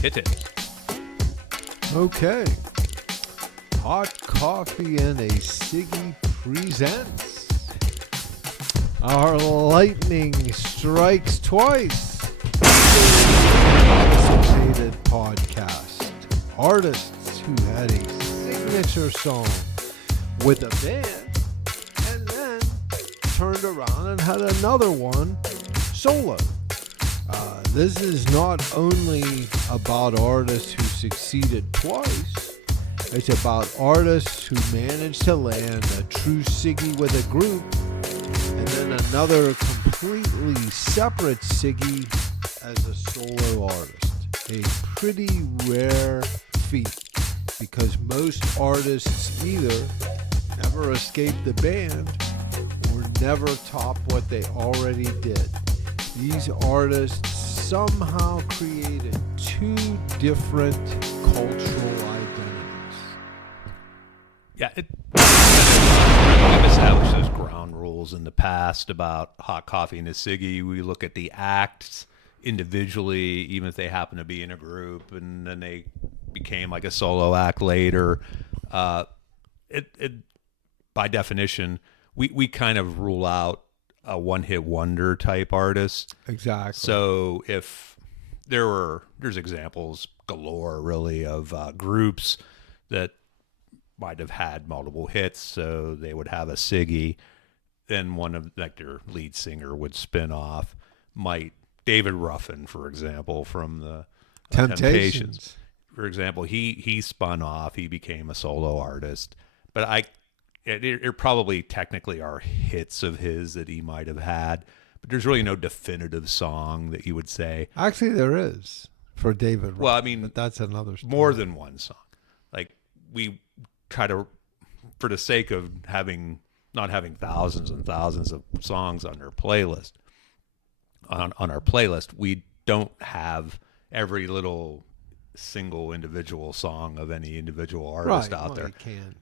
Hit it. Okay. Hot Coffee and a Siggy presents our lightning strikes twice anticipated podcast. Artists who had a signature song with a band and then turned around and had another one solo. This is not only about artists who succeeded twice, it's about artists who managed to land a true Siggy with a group and then another completely separate Siggy as a solo artist. A pretty rare feat because most artists either never escape the band or never top what they already did. These artists somehow created two different cultural identities. Yeah, we've established those ground rules in the past about Hot Coffee and a Siggy. We look at the acts individually, even if they happen to be in a group, and then they became like a solo act later. It by definition, we kind of rule out a one-hit wonder type artist. Exactly. So if there's examples galore really of groups that might have had multiple hits, so they would have a Siggy, then one of like their lead singer would spin off. David Ruffin, for example, from the Temptations. For example, he spun off, he became a solo artist. But it probably technically are hits of his that he might have had, but there's really no definitive song that you would say. Actually, there is for David Ruffin, well, I mean, but that's another story. More than one song. Like we try to, for the sake of not having thousands and thousands of songs on our playlist, we don't have every little single individual song of any individual artist out there. Can.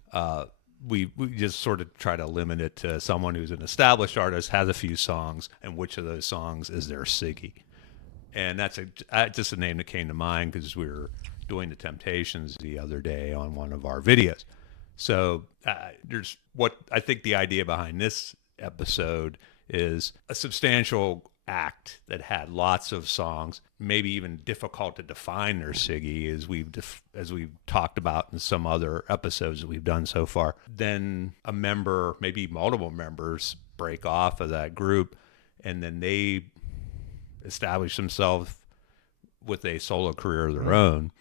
We just sort of try to limit it to someone who's an established artist, has a few songs, and which of those songs is their Siggy. And that's just a name that came to mind because we were doing the Temptations the other day on one of our videos. So there's what I think the idea behind this episode is a substantial act that had lots of songs, maybe even difficult to define their Siggy, as we've talked about in some other episodes that we've done so far. Then a member, maybe multiple members, break off of that group, and then they establish themselves with a solo career of their own.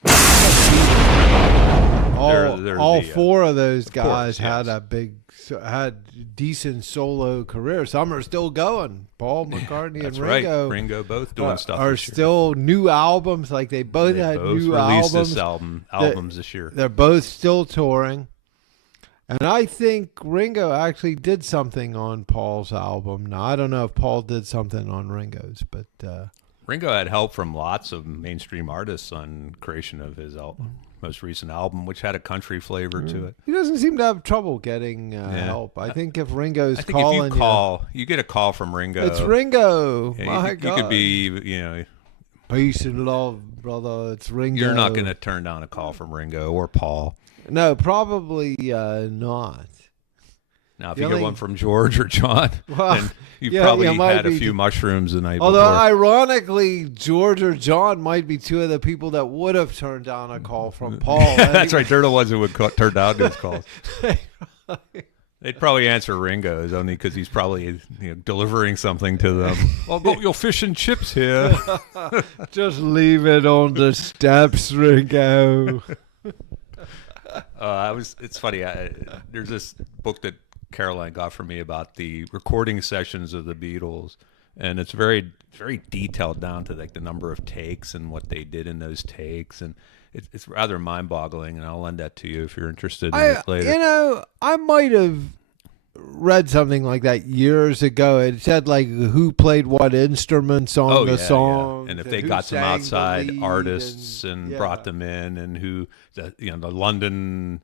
All four of those guys had decent solo careers. Some are still going. Paul McCartney and Ringo. Right. Ringo both doing stuff. Are still new albums. Like they both had new albums. Albums this year. They're both still touring. And I think Ringo actually did something on Paul's album. Now I don't know if Paul did something on Ringo's, but Ringo had help from lots of mainstream artists on creation of his most recent album, which had a country flavor to it. He doesn't seem to have trouble getting help. I think if Ringo's if you get a call from Ringo. It's Ringo. Yeah, My God. You could be, peace and love, brother. It's Ringo. You're not going to turn down a call from Ringo or Paul. No, probably not. Now, if you get one from George or John, then you probably had a few mushrooms the night Although, before. ironically, George or John might be two of the people that would have turned down a call from Paul. That's right. They're the ones who would turn down those calls. They'd probably answer Ringo's only because he's probably delivering something to them. I'll got your fish and chips here. Just leave it on the steps, Ringo. It's funny. There's this book that Caroline got for me about the recording sessions of the Beatles, and it's very, very detailed down to like the number of takes and what they did in those takes, and it's rather mind-boggling. And I'll lend that to you if you're interested in it later. I might have read something like that years ago. It said like who played what instruments on the song, and if they got some outside artists and brought them in, and who the London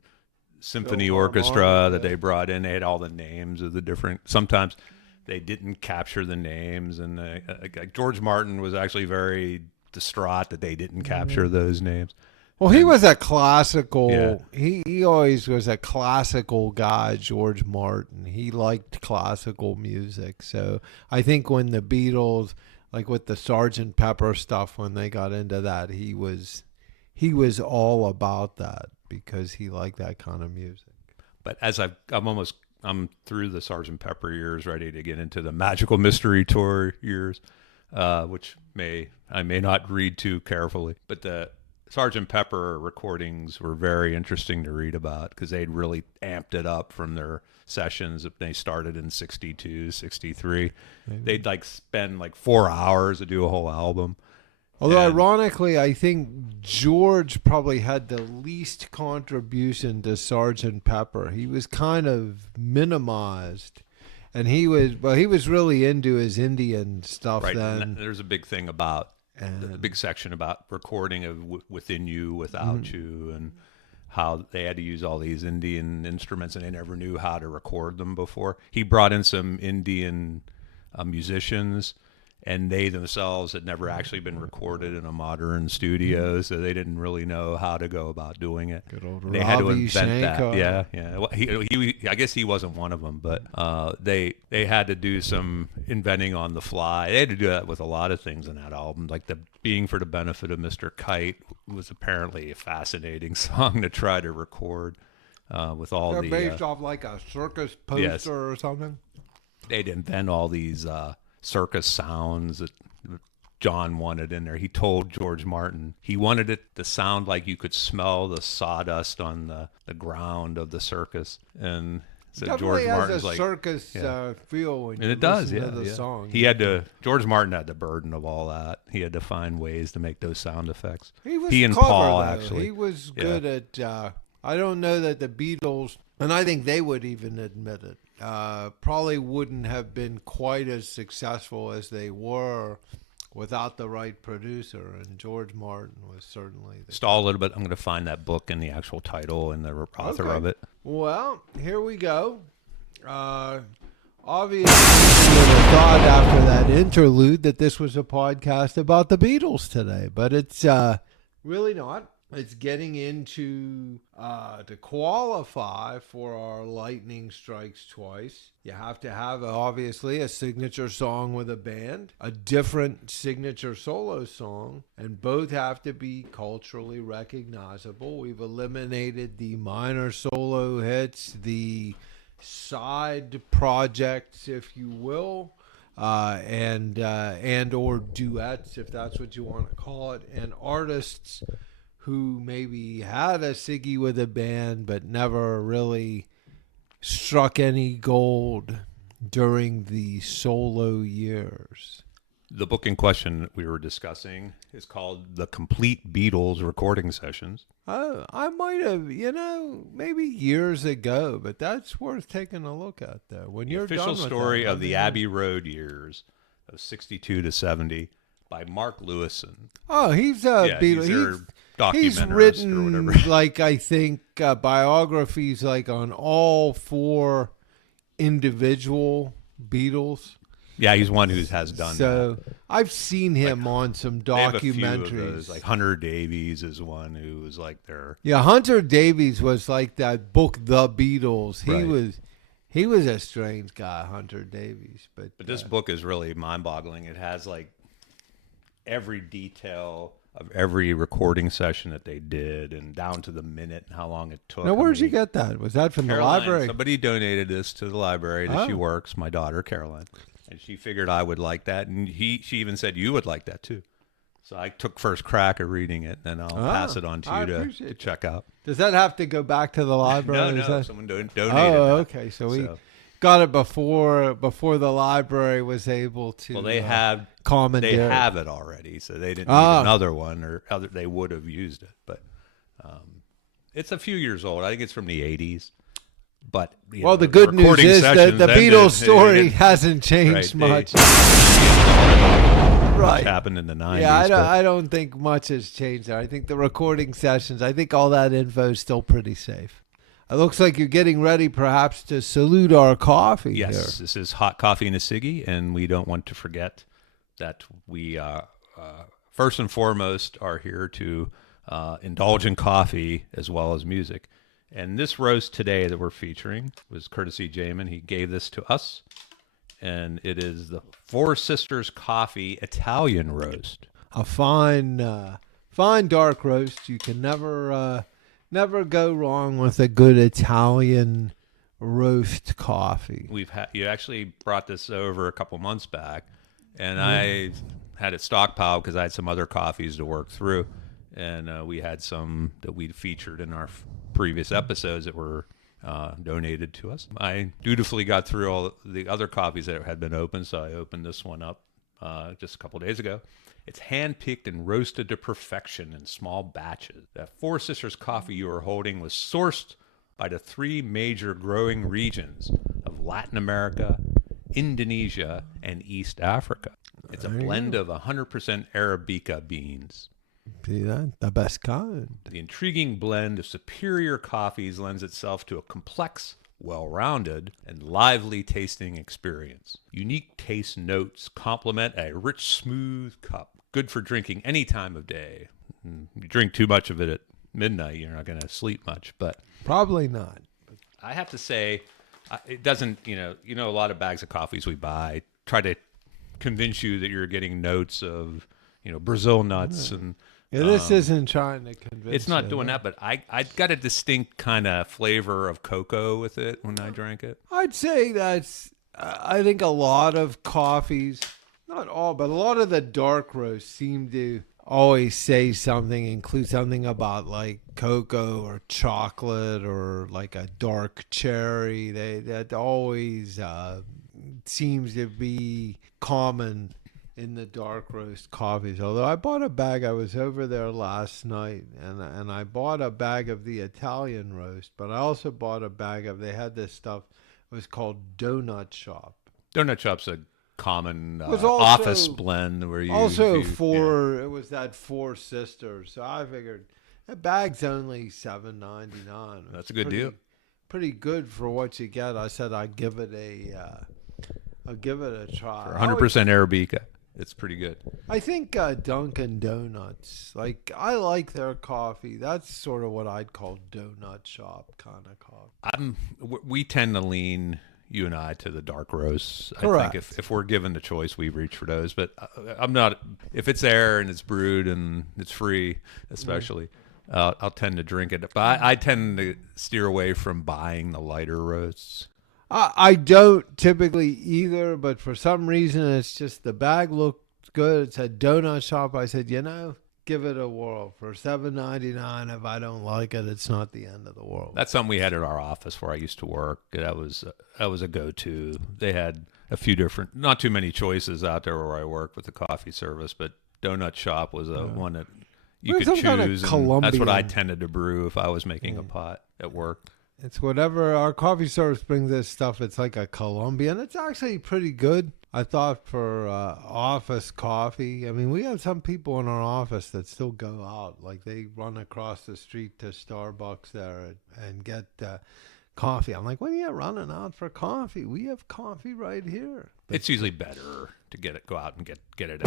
Symphony Orchestra that they brought in, they had all the names of the different. Sometimes they didn't capture the names, and George Martin was actually very distraught that they didn't capture those names. Well, he was a classical. Yeah. He always was a classical guy, George Martin. He liked classical music. So I think when the Beatles, like with the Sgt. Pepper stuff, when they got into that, he was all about that because he liked that kind of music. But as I'm through the Sgt. Pepper years, ready to get into the Magical Mystery Tour years, which I may not read too carefully, but the Sgt. Pepper recordings were very interesting to read about because they'd really amped it up from their sessions. They started in 62, 63. Maybe. They'd like spend like 4 hours to do a whole album. Although ironically, I think George probably had the least contribution to Sgt. Pepper. He was kind of minimized. And he was really into his Indian stuff right. then. And there's a big thing about a big section about recording of Within You, Without You, and how they had to use all these Indian instruments and they never knew how to record them before. He brought in some Indian musicians, and they themselves had never actually been recorded in a modern studio, so they didn't really know how to go about doing it. Good old they had to Ravi invent Shankar. that. Yeah. Well, he I guess he wasn't one of them, but they had to do some inventing on the fly. They had to do that with a lot of things in that album, like the Being for the Benefit of Mr. Kite was apparently a fascinating song to try to record with all They're the based off like a circus poster or something. They'd invent all these circus sounds that John wanted in there. He told George Martin he wanted it to sound like you could smell the sawdust on the ground of the circus. And so Definitely George Martin's has a like circus feel when and you it does, listen to the song. George Martin had the burden of all that. He had to find ways to make those sound effects. He and clever, Paul though. actually. He was good at. I don't know that the Beatles, and I think they would even admit it, probably wouldn't have been quite as successful as they were without the right producer. And George Martin was certainly Stall a little bit. I'm going to find that book and the actual title and the author of it. Well, here we go. Obviously, you would have thought after that interlude that this was a podcast about the Beatles today, but it's really not. It's getting into to qualify for our Lightning Strikes Twice. You have to have, obviously, a signature song with a band, a different signature solo song, and both have to be culturally recognizable. We've eliminated the minor solo hits, the side projects, if you will, and or duets, if that's what you want to call it, and artists who maybe had a Siggy with a band but never really struck any gold during the solo years. The book in question that we were discussing is called The Complete Beatles Recording Sessions. I might have, maybe years ago, but that's worth taking a look at, though. When you're done with official story that, of the Abbey Road years of 62 to 70 by Mark Lewison. Oh, he's a Beatle. He's written, like, I think, biographies like on all four individual Beatles. Yeah, he's one who has done so that. I've seen him on some documentaries. They have a few of those, like Hunter Davies is one who was like their... Yeah, Hunter Davies was like that book, The Beatles. He was a strange guy, Hunter Davies. But this book is really mind-boggling. It has like every detail of every recording session that they did and down to the minute and how long it took. Now, where'd you get that? Was that from Caroline, the library? Somebody donated this to the library that she works, my daughter, Caroline. And she figured I would like that. And she even said you would like that, too. So I took first crack at reading it, and I'll pass it on to you to check out. Does that have to go back to the library? No, someone donated it. Oh, okay. So we got it before the library was able to. Well, they have it already, so they didn't need another one, or they would have used it. But it's a few years old. I think it's from the 80s. But the good news is that the Beatles story hasn't changed much. Right, happened in the 90s. Yeah, I don't think much has changed there. I think the recording sessions, I think all that info is still pretty safe. It looks like you're getting ready, perhaps, to salute our coffee. Yes, here. This is hot coffee and a Siggy, and we don't want to forget that we first and foremost are here to indulge in coffee as well as music. And this roast today that we're featuring was courtesy Jamin. He gave this to us. And it is the Four Sisters Coffee Italian Roast. A fine dark roast. You can never go wrong with a good Italian roast coffee. You actually brought this over a couple months back, and I had it stockpiled because I had some other coffees to work through, and we had some that we'd featured in our previous episodes that were donated to us. I dutifully got through all the other coffees that had been opened, so I opened this one up just a couple days ago. It's hand-picked and roasted to perfection in small batches. That Four Sisters coffee you are holding was sourced by the three major growing regions of Latin America, Indonesia, and East Africa. It's a blend of 100% Arabica beans. See that? The best kind. The intriguing blend of superior coffees lends itself to a complex, well-rounded, and lively tasting experience. Unique taste notes complement a rich, smooth cup. Good for drinking any time of day. You drink too much of it at midnight, you're not going to sleep much. But probably not. I have to say, it doesn't, a lot of bags of coffees we buy try to convince you that you're getting notes of, Brazil nuts and... Yeah, this isn't trying to convince. It's not doing that, but I got a distinct kind of flavor of cocoa with it when I drank it. I'd say I think a lot of coffees, not all, but a lot of the dark roasts seem to always say something, include something about like cocoa or chocolate or like a dark cherry. That always seems to be common in the dark roast coffees. Although I bought a bag, I was over there last night, and I bought a bag of the Italian roast, but I also bought a bag of, they had this stuff, it was called Donut Shop. Donut Shop's a common office blend where you... It was that Four Sisters, so I figured that bag's only $7.99. That's a good deal. Pretty good for what you get. I said I'll give it a try. For 100% Arabica. It's pretty good. I think Dunkin' Donuts, I like their coffee. That's sort of what I'd call donut shop kind of coffee. We tend to lean, you and I, to the dark roasts. Correct. I think if we're given the choice, we reach for those. But I'm not. If it's there and it's brewed and it's free, especially, I'll tend to drink it. But I tend to steer away from buying the lighter roasts. I don't typically either, but for some reason, it's just the bag looked good. It said Donut Shop. I said, give it a whirl. For $7.99, if I don't like it, it's not the end of the world. That's something we had at our office where I used to work. That was a go-to. They had a few different, not too many choices out there where I work with the coffee service, but Donut Shop was one that you could choose. Kind of that's what I tended to brew if I was making a pot at work. It's whatever our coffee service brings this stuff. It's like a Colombian. It's actually pretty good, I thought, for office coffee. I mean, we have some people in our office that still go out. Like they run across the street to Starbucks there and get coffee. I'm like, when are you running out for coffee? We have coffee right here. But it's usually better to go out and get it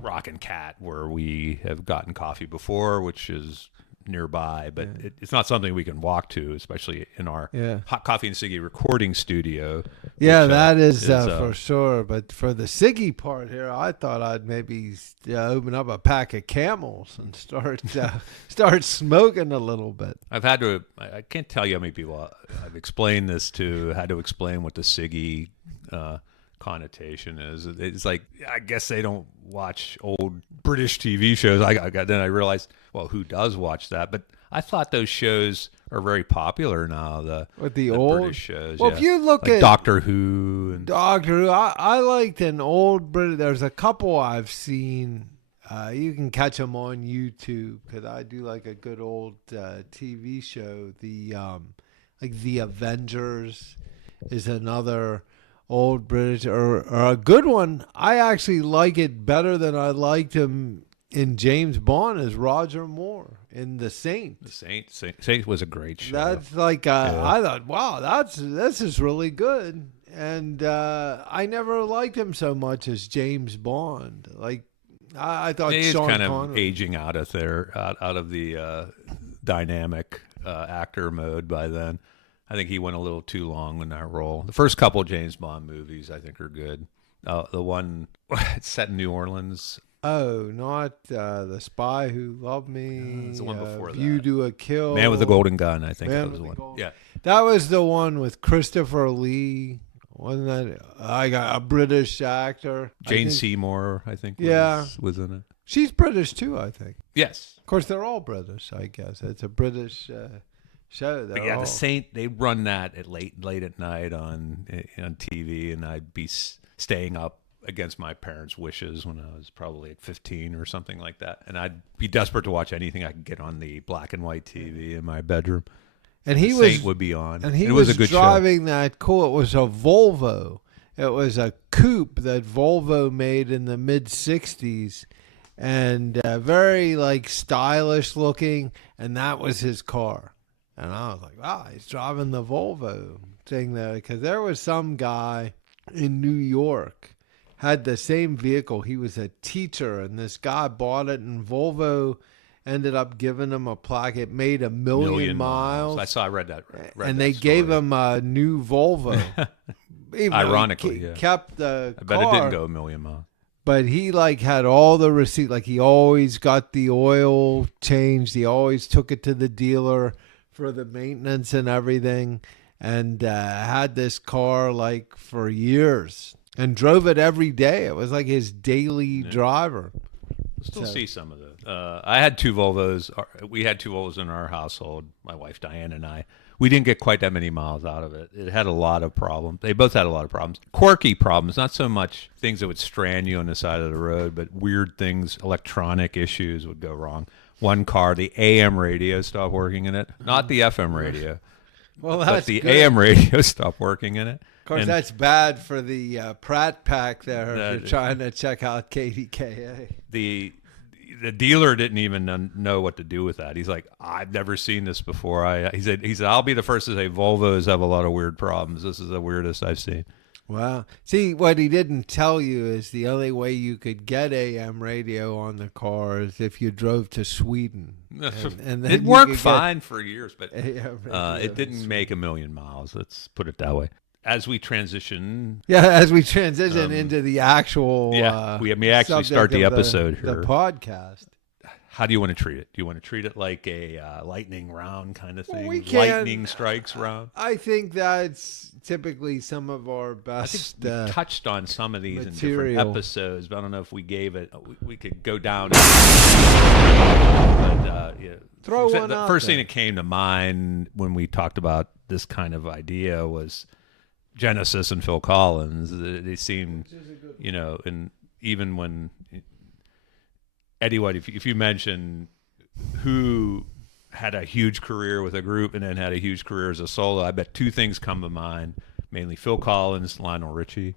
Rock and Cat, where we have gotten coffee before, which is nearby, but it's not something we can walk to, especially in our Hot Coffee and Siggy recording studio. Yeah, which, that is for sure. But for the Siggy part here, I thought I'd maybe open up a pack of Camels and start smoking a little bit. I can't tell you how many people I've explained this to, had to explain what the Siggy connotation is. It's like, I guess they don't watch old British TV shows. Then I realized, well, who does watch that? But I thought those shows are very popular now. The old British shows. Well, if you look like at Doctor Who, I liked an old British. There's a couple I've seen. You can catch them on YouTube because I do like a good old TV show. The Avengers is another old British or a good one. I actually like it better than I liked him in James Bond as Roger Moore in The Saint. The Saint was a great show. That's like I thought, wow, this is really good. and I never liked him so much as James Bond. Like I thought He's Sean kind of Connery. aging out of there, out of the dynamic actor mode by then. I think he went a little too long in that role. The first couple James Bond movies, I think, are good. The one it's set in New Orleans. Oh, not The Spy Who Loved Me. It's the one before View that. to a Kill. Man with the Golden Gun, I think Man that was with the the one. Golden- Yeah. That was the one with Christopher Lee. Wasn't that? I got a British actor. Jane Seymour, I think, was in it. She's British too, I think. Yes. Of course, they're all British, I guess. It's a British show. But yeah, the Saint, they run that at late at night on TV, and I'd be staying up against my parents' wishes when I was probably like 15 or something like that, and I'd be desperate to watch anything I could get on the black and white TV in my bedroom. And he Saint would be on, and he it was a good driving that cool. It was a Volvo. It was a coupe that Volvo made in the mid '60s, and very like stylish looking. And that was his car. And I was like, wow, he's driving the Volvo thing there, because there was some guy in New York had the same vehicle. He was a teacher, and this guy bought it, and Volvo ended up giving him a plaque. It made 1 million miles. I read that. And they gave him a new Volvo. Even Ironically, he yeah. kept the I car, bet it didn't go 1 million miles. but he like had all the receipt. Like he always got the oil changed. He always took it to the dealer for the maintenance and everything, and had this car like for years and drove it every day. It was like his daily driver. Still see some of those. I had 2 Volvos. We had 2 Volvos in our household, my wife Diane and I. We didn't get quite that many miles out of it. It had a lot of problems. They both had a lot of problems. Quirky problems, not so much things that would strand you on the side of the road, but weird things, electronic issues would go wrong. One car, the AM radio stopped working in it, not the FM radio. Well, But that's the good. AM radio stopped working in it. Of course, And that's bad for the Pratt pack there if That- you're trying to check out KDKA. the dealer didn't even know what to do with that. He's like, I've never seen this before. He said, I'll be the first to say Volvos have a lot of weird problems. This is the weirdest I've seen. Wow. See, what he didn't tell you is the only way you could get AM radio on the car is if you drove to Sweden. And then It you worked could get fine for years, but AM radio it didn't make 1 million miles. Let's put it that way. As we transition, Yeah, as we transition into the actual we may actually subject start the of episode here. The podcast. How do you want to treat it? Do you want to treat it like a lightning round kind of thing? we can. Lightning strikes round? I think that's typically some of our I think best. we touched on some of these in different material. episodes, but I don't know if we gave it. We could go down. Throw The one out first there. thing that came to mind when we talked about this kind of idea was Genesis and Phil Collins. They seemed, and even when Eddie White, if you mention who had a huge career with a group and then had a huge career as a solo, I bet 2 things come to mind, mainly Phil Collins, Lionel Richie.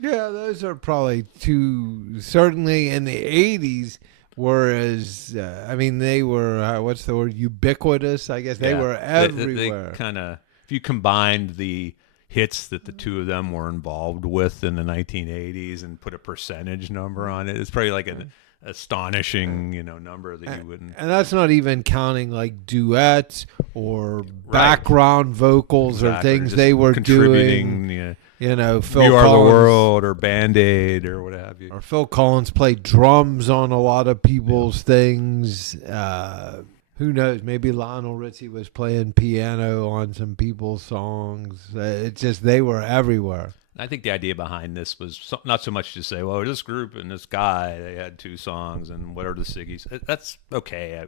Yeah, those are probably 2. Certainly in the 80s, whereas, they were, what's the word, ubiquitous, I guess. They were everywhere. They kind of, if you combined the hits that the 2 of them were involved with in the 1980s and put a percentage number on it, it's probably like an astonishing, number that you wouldn't. And that's not even counting like duets or background vocals or things Just they were contributing, doing. Yeah. Phil You Are Collins, the World or Band-Aid or what have you. or Phil Collins played drums on a lot of people's things. Who knows? Maybe Lionel Richie was playing piano on some people's songs. It's just they were everywhere. I think the idea behind this was not so much to say, well, this group and this guy, they had 2 songs, and what are the Siggies? That's okay.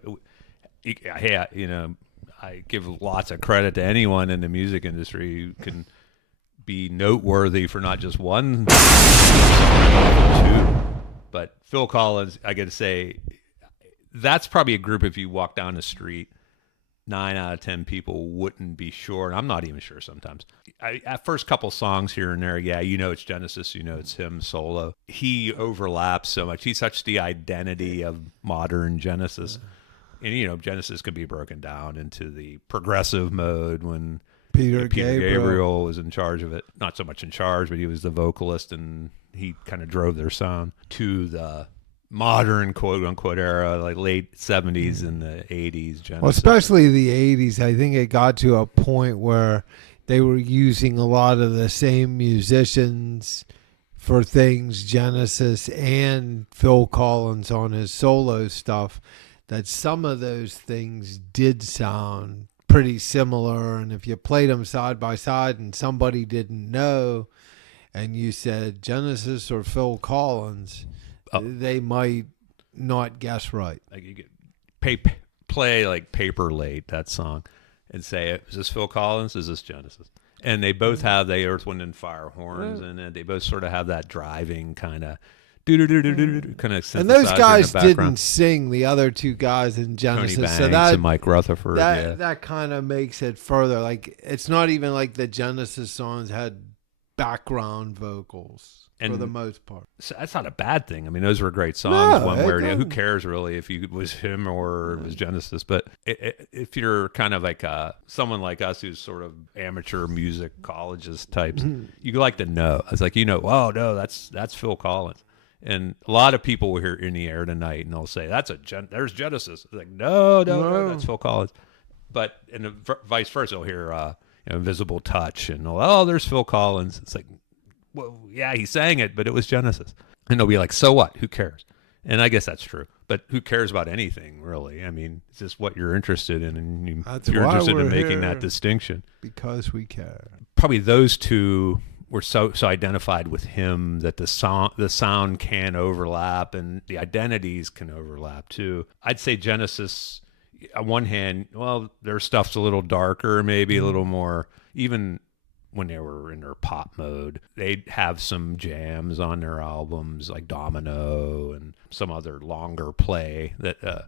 I give lots of credit to anyone in the music industry who can be noteworthy for not just 1, 2. But Phil Collins, I got to say, that's probably a group, if you walk down the street, 9 out of 10 people wouldn't be sure, and I'm not even sure sometimes. At first couple songs here and there, it's Genesis, it's him solo. He overlaps so much. He's such the identity of modern Genesis. And, Genesis can be broken down into the progressive mode when Peter Peter Gabriel. Gabriel was in charge of it. Not so much in charge, but he was the vocalist, and he kind of drove their sound to the modern quote-unquote era, like late 70s and the 80s. Genesis. Well, especially the 80s. I think it got to a point where they were using a lot of the same musicians for things, Genesis and Phil Collins on his solo stuff, that some of those things did sound pretty similar. And if you played them side by side and somebody didn't know, and you said Genesis or Phil Collins, they might not guess right. Like you could play like Paper Late, that song, and say, is this Phil Collins? Is this Genesis? And they both have the Earth, Wind, and Fire horns in it. They both sort of have that driving kind of kind of. And those guys didn't sing, the other two guys in Genesis. Tony Banks so that, and Mike Rutherford. That kind of makes it further. Like, it's not even like the Genesis songs had background vocals for the most part. So that's not a bad thing. I mean, those were great songs. No, one way or the other. Who cares really if it was him or it was Genesis? But if you're kind of like someone like us who's sort of amateur musicologist types, you like to know. It's like, oh no, that's Phil Collins. And a lot of people will hear In the Air Tonight and they'll say, there's Genesis. It's like, no, that's Phil Collins. But and vice versa, they'll hear Invisible Touch and there's Phil Collins. It's like, well, yeah, he sang it, but it was Genesis. And they'll be like, so what? Who cares? And I guess that's true. But who cares about anything, really? I mean, it's just what you're interested in, and if you're interested in making that distinction. Because we care. Probably those two were so identified with him that the sound can overlap and the identities can overlap too. I'd say Genesis, on one hand, well, their stuff's a little darker, maybe a little more, even when they were in their pop mode, they'd have some jams on their albums like Domino and some other longer play that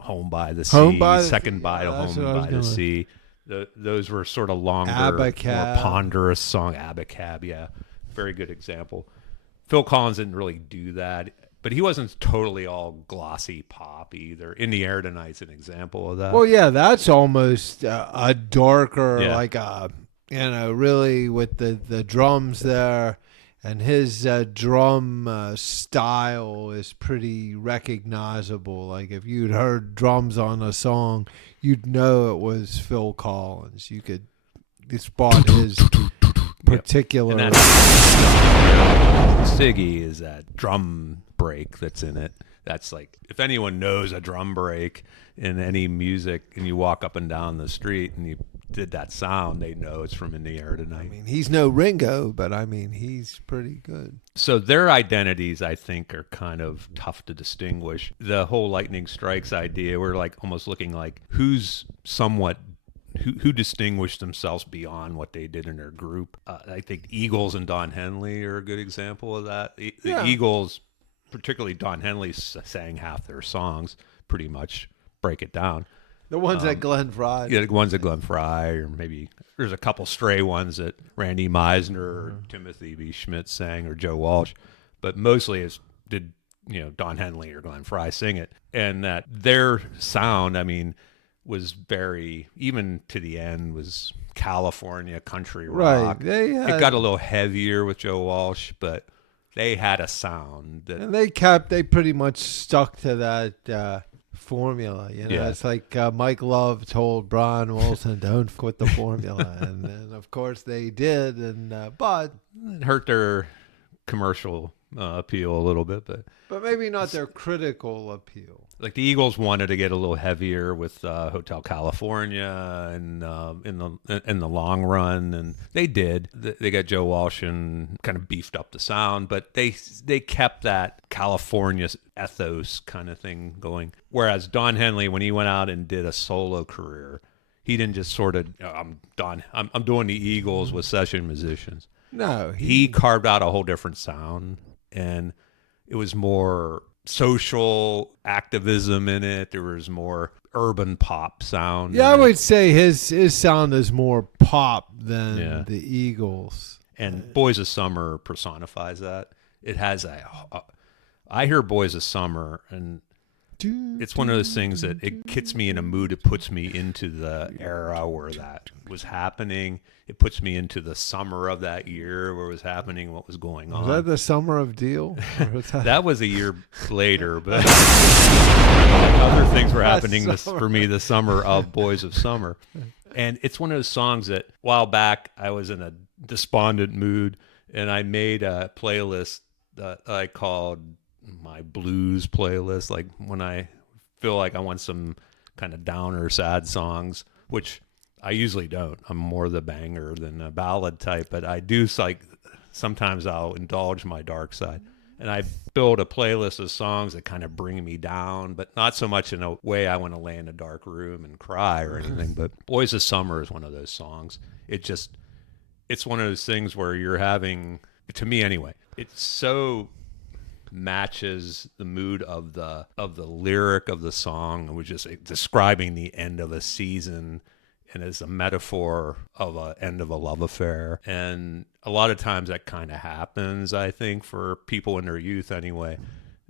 Home by the Sea, Second Bite of Home by the Sea. Those were sort of longer, more ponderous song. Abacab, yeah. Very good example. Phil Collins didn't really do that, but he wasn't totally all glossy pop either. In the Air Tonight's an example of that. Well, yeah, that's almost a darker, like a... really with the drums there, and his drum style is pretty recognizable. Like if you'd heard drums on a song, you'd know it was Phil Collins. You could spot his particular. And Siggy is that drum break that's in it. That's like, if anyone knows a drum break in any music and you walk up and down the street and you did that sound, they know it's from In the Air Tonight. I mean, he's no Ringo, but I mean, he's pretty good. So their identities, I think, are kind of tough to distinguish. The whole lightning strikes idea, we're like almost looking like who distinguished themselves beyond what they did in their group. I think Eagles and Don Henley are a good example of that. The Eagles, particularly Don Henley, sang half their songs, pretty much, break it down. The ones that Glenn Frey. Yeah, the ones that Glenn Frey, or maybe there's a couple stray ones that Randy Meisner or Timothy B. Schmidt sang, or Joe Walsh. But mostly did Don Henley or Glenn Frey sing it. And that their sound, I mean, was very, even to the end, was California country rock. Right. It got a little heavier with Joe Walsh, but they had a sound that, and they pretty much stuck to that formula. It's like Mike Love told Brian Wilson, don't quit the formula. And then of course they did, and but it hurt their commercial appeal a little bit, but maybe not their critical appeal. Like the Eagles wanted to get a little heavier with Hotel California and in the long run, and they did. They got Joe Walsh and kind of beefed up the sound, but they kept that California ethos kind of thing going. Whereas Don Henley, when he went out and did a solo career, he didn't just sort of I'm doing the Eagles with session musicians. No, he carved out a whole different sound, and it was more social activism in it. There was more urban pop sound. Yeah, I would say his sound is more pop than the Eagles. And Boys of Summer personifies that. It has I hear Boys of Summer, and it's one of those things that it gets me in a mood. It puts me into the era where that was happening. It puts me into the summer of that year where it was happening, what was going on. Was that the summer of Deal? That was a year later, but other things were happening for me the summer of Boys of Summer. And it's one of those songs that a while back I was in a despondent mood, and I made a playlist that I called my blues playlist, like when I feel like I want some kind of downer, sad songs, which I usually don't. I'm more the banger than a ballad type, but I do like sometimes I'll indulge my dark side. And I build a playlist of songs that kind of bring me down, but not so much in a way I want to lay in a dark room and cry or anything. But Boys of Summer is one of those songs. It's one of those things where you're having, to me anyway, it so matches the mood of the lyric of the song. It was just describing the end of a season, and as a metaphor of an end of a love affair. And a lot of times that kind of happens, I think, for people in their youth anyway.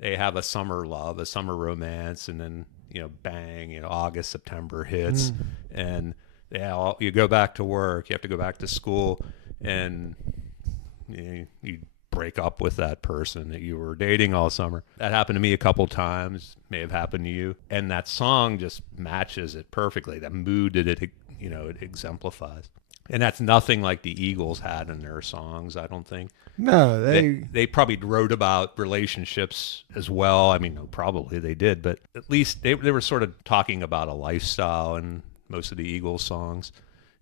They have a summer love, a summer romance, and then, bang, August, September hits, and you go back to work, you have to go back to school, and you break up with that person that you were dating all summer. That happened to me a couple times, may have happened to you. And that song just matches it perfectly, that mood that it exemplifies. And that's nothing like the Eagles had in their songs, I don't think. No, they probably wrote about relationships as well. I mean, no, probably they did, but at least they were sort of talking about a lifestyle in most of the Eagles songs.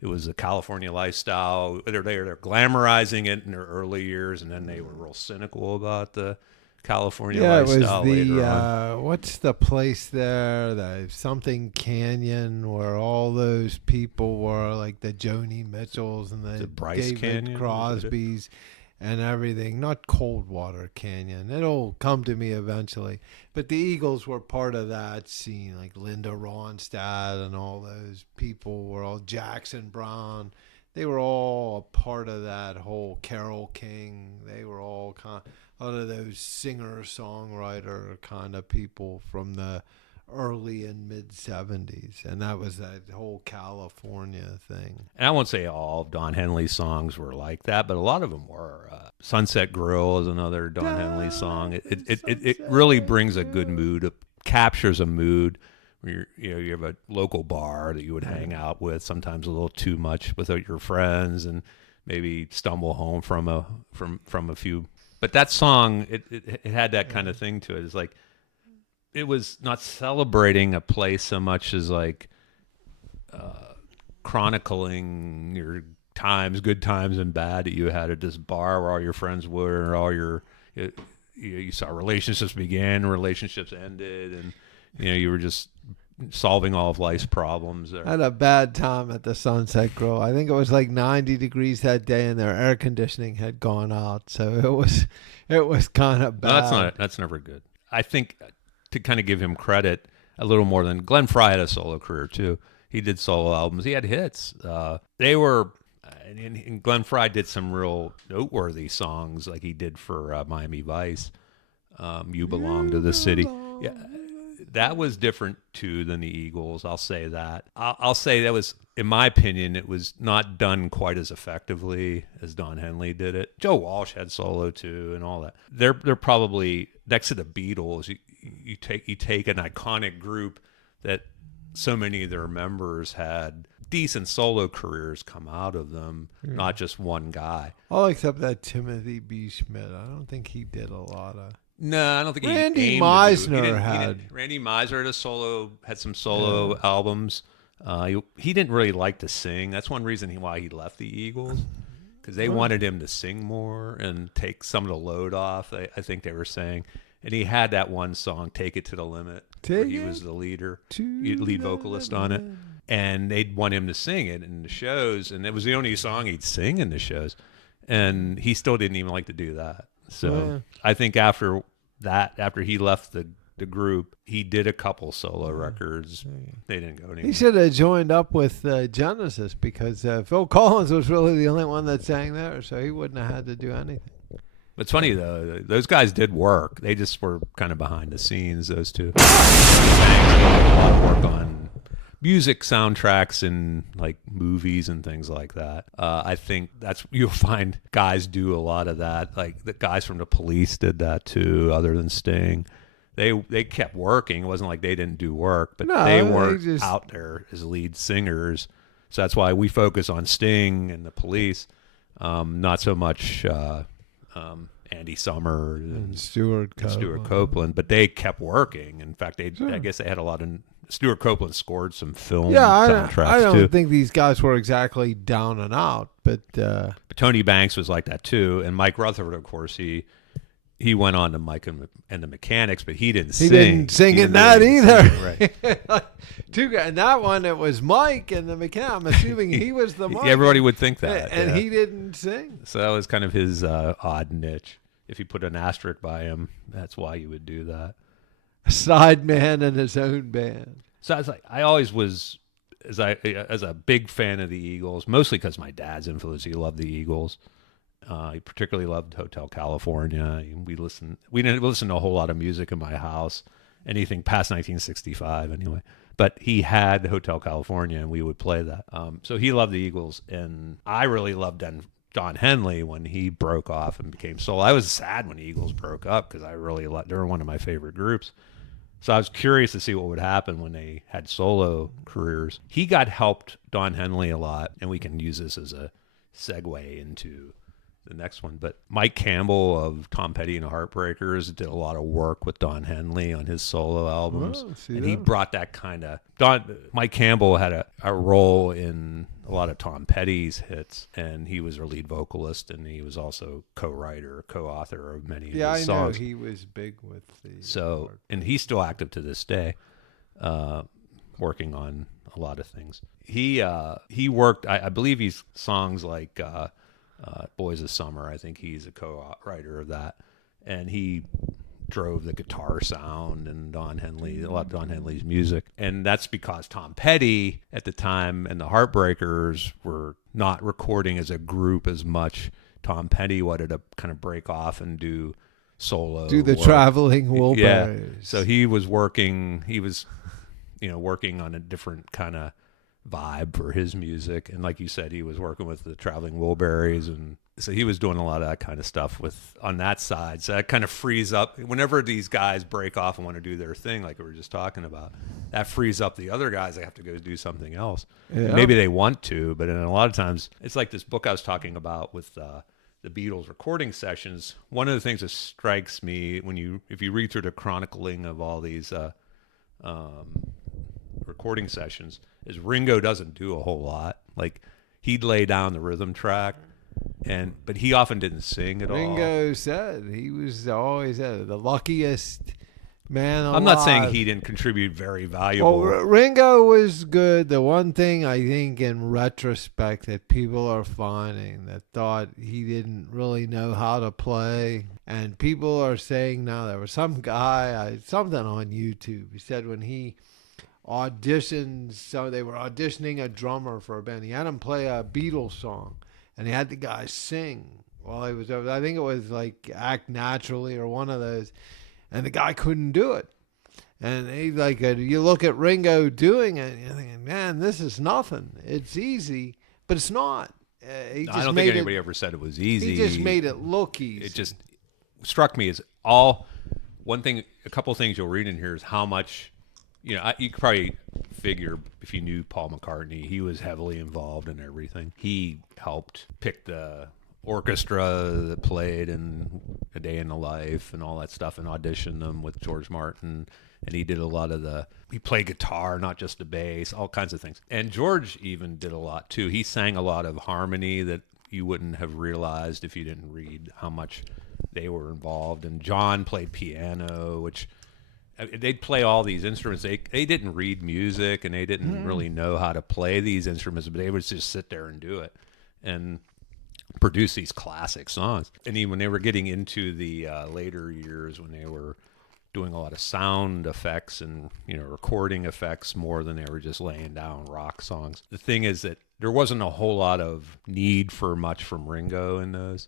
It was a California lifestyle. They're glamorizing it in their early years, and then they were real cynical about the California lifestyle later on. What's the place there? The something Canyon, where all those people were like the Joni Mitchells and the Bryce David Canyon, Crosbys and everything. Not Coldwater Canyon. It'll come to me eventually. But the Eagles were part of that scene, like Linda Ronstadt and all those people were all Jackson Brown. They were all a part of that whole Carole King. They were all kind of those singer-songwriter kind of people from the early and mid-'70s. And that was that whole California thing. And I won't say all of Don Henley's songs were like that, but a lot of them were. Sunset Grill is another Don Henley song. It really brings a good mood. It captures a mood. You have a local bar that you would hang out with, sometimes a little too much without your friends, and maybe stumble home from a few. But that song, it had that kind of thing to it. It's like, it was not celebrating a place so much as like chronicling your times, good times and bad, that you had at this bar where all your friends were, and all you saw relationships began, relationships ended, and you were just solving all of life's problems there. I had a bad time at the Sunset Grill. I think it was like 90 degrees that day, and their air conditioning had gone out, so it was kind of bad. No, that's never good. I think, to kind of give him credit a little more than Glenn Frey had a solo career too. He did solo albums. He had hits. They were, and Glenn Frey did some real noteworthy songs, like he did for Miami Vice. You Belong to the City. Yeah. That was different too than the Eagles. I'll say that. I'll say that was, in my opinion, it was not done quite as effectively as Don Henley did it. Joe Walsh had solo too, and all that. They're probably next to the Beatles. You take an iconic group that so many of their members had decent solo careers come out of them, not just one guy. All except that Timothy B. Schmidt. I don't think he did a lot of. No, I don't think Randy Meisner had. Randy Meisner had some solo albums. He didn't really like to sing. That's one reason why he left the Eagles, because they wanted him to sing more and take some of the load off. I think they were saying, and he had that one song, "Take It to the Limit," where he was the lead vocalist on it, and they'd want him to sing it in the shows, and it was the only song he'd sing in the shows, and he still didn't even like to do that. So I think after he left the group, he did a couple solo records. They didn't go anywhere. He should have joined up with Genesis, because Phil Collins was really the only one that sang there, so he wouldn't have had to do anything. It's funny though; those guys did work. They just were kind of behind the scenes. Those two. Banks did a lot of work on music soundtracks and like movies and things like that. I think you'll find guys do a lot of that. Like the guys from the Police did that too. Other than Sting, they kept working. It wasn't like they didn't do work, but they weren't out there as lead singers. So that's why we focus on Sting and the Police, not so much Andy Summer and Stuart Copeland. But they kept working. In fact, I guess they had a lot of. Stuart Copeland scored some film soundtracks I don't too. think these guys were exactly down and out, but Tony Banks was like that too, and Mike Rutherford, of course, he went on to Mike and the Mechanics, but he didn't sing. He didn't sing in that either. Right. Two guys. And that one, it was Mike and the Mechanics. I'm assuming he was the Mike. Everybody would think that, and he didn't sing. So that was kind of his odd niche. If you put an asterisk by him, that's why you would do that. A side man in his own band. So I was like, I always was, as a big fan of the Eagles, mostly because my dad's influence. He loved the Eagles. He particularly loved Hotel California. We didn't listen to a whole lot of music in my house, anything past 1965 anyway. But he had Hotel California, and we would play that. So he loved the Eagles, and I really loved Don Henley when he broke off and became solo. I was sad when the Eagles broke up because they were one of my favorite groups. So I was curious to see what would happen when they had solo careers. He got helped Don Henley a lot, and we can use this as a segue into the next one. But Mike Campbell of Tom Petty and the Heartbreakers did a lot of work with Don Henley on his solo albums. And he brought that kind of... Mike Campbell had a role in a lot of Tom Petty's hits, and he was their lead vocalist, and he was also co-writer, co-author of many of his songs. Yeah, I know he was big with the... So, and he's still active to this day, working on a lot of things. He worked, I believe he's songs like Boys of Summer. I think he's a co-writer of that. And he drove the guitar sound and a lot of Don Henley's music. And that's because Tom Petty at the time and the Heartbreakers were not recording as a group as much. Tom Petty wanted to kind of break off and do solo. Do the traveling Wilburys. Yeah. So he was working on a different kind of vibe for his music. And like you said, he was working with the traveling Wilburys, and so he was doing a lot of that kind of stuff on that side. So that kind of frees up whenever these guys break off and want to do their thing, like we were just talking about. That frees up the other guys. They have to go do something else. Yeah. Maybe they want to, but in a lot of times, it's like this book I was talking about with the Beatles recording sessions. One of the things that strikes me if you read through the chronicling of all these recording sessions, is Ringo doesn't do a whole lot. Like, he'd lay down the rhythm track, but he often didn't sing at all. Ringo said he was always the luckiest man alive. I'm not saying he didn't contribute very valuable. Well, Ringo was good. The one thing I think in retrospect that people are finding that thought he didn't really know how to play, and people are saying now, there was some guy, something on YouTube, he said when he auditions, so they were auditioning a drummer for a band. He had him play a Beatles song, and he had the guy sing while he was over. I think it was like Act Naturally or one of those, and the guy couldn't do it. And he you look at Ringo doing it, and you're thinking, man, this is nothing. It's easy, but it's not. I don't think anybody ever said it was easy. He just made it look easy. It just struck me as one thing. A couple of things you'll read in here is how much. You could probably figure if you knew Paul McCartney, he was heavily involved in everything. He helped pick the orchestra that played in A Day in the Life and all that stuff, and auditioned them with George Martin. And he did a lot of he played guitar, not just the bass, all kinds of things. And George even did a lot too. He sang a lot of harmony that you wouldn't have realized if you didn't read how much they were involved. And John played piano, which... They'd play all these instruments. They didn't read music, and they didn't really know how to play these instruments, but they would just sit there and do it and produce these classic songs. And even when they were getting into the later years, when they were doing a lot of sound effects and recording effects more than they were just laying down rock songs. The thing is that there wasn't a whole lot of need for much from Ringo in those.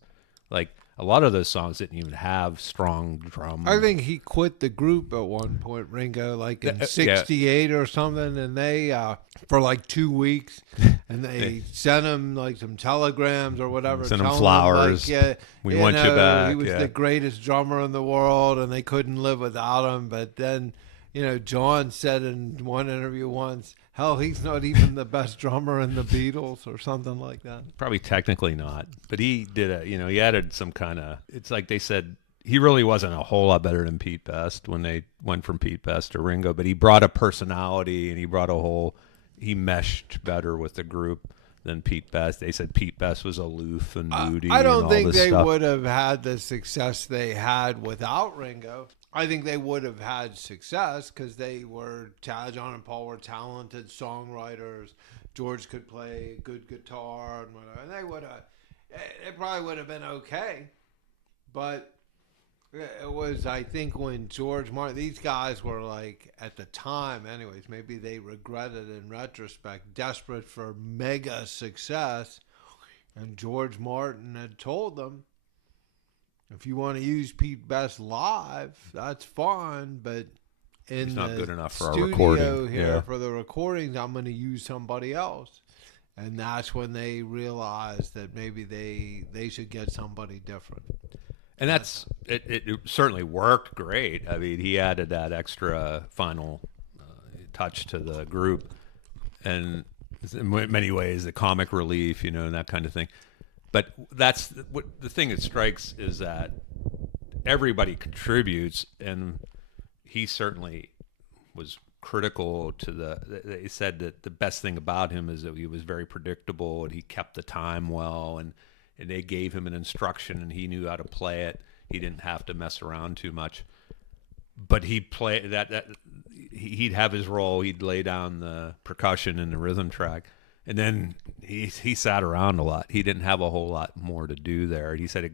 Like, a lot of those songs didn't even have strong drum. I think he quit the group at one point, Ringo, like in '68 or something, and they for like 2 weeks, and they sent him like some telegrams or whatever, sent him telling flowers. Him, like, We want you back. He was the greatest drummer in the world, and they couldn't live without him. But then, John said in one interview once, hell, he's not even the best drummer in the Beatles or something like that. Probably technically not, but he did he added some kind of, it's like they said, he really wasn't a whole lot better than Pete Best when they went from Pete Best to Ringo, but he brought a personality and he meshed better with the group than Pete Best. They said Pete Best was aloof and moody. I don't and all think this they stuff. would have had the success they had without Ringo. I think they would have had success because John and Paul were talented songwriters. George could play good guitar and whatever. And it probably would have been okay. But it was, I think, when George Martin, these guys were like, at the time anyways, maybe they regretted in retrospect, desperate for mega success. And George Martin had told them, if you want to use Pete Best live, that's fine, but in He's not good enough for our studio recording. here for the recordings, I'm going to use somebody else. And that's when they realized that maybe they should get somebody different. And it certainly worked great. I mean, he added that extra final touch to the group, and in many ways, the comic relief, and that kind of thing. But that's what the thing that strikes is that everybody contributes, and he certainly was critical to they said that the best thing about him is that he was very predictable and he kept the time well, and they gave him an instruction and he knew how to play it. He didn't have to mess around too much. But he'd play he'd have his role, he'd lay down the percussion and the rhythm track. And then he sat around a lot. He didn't have a whole lot more to do there. He said it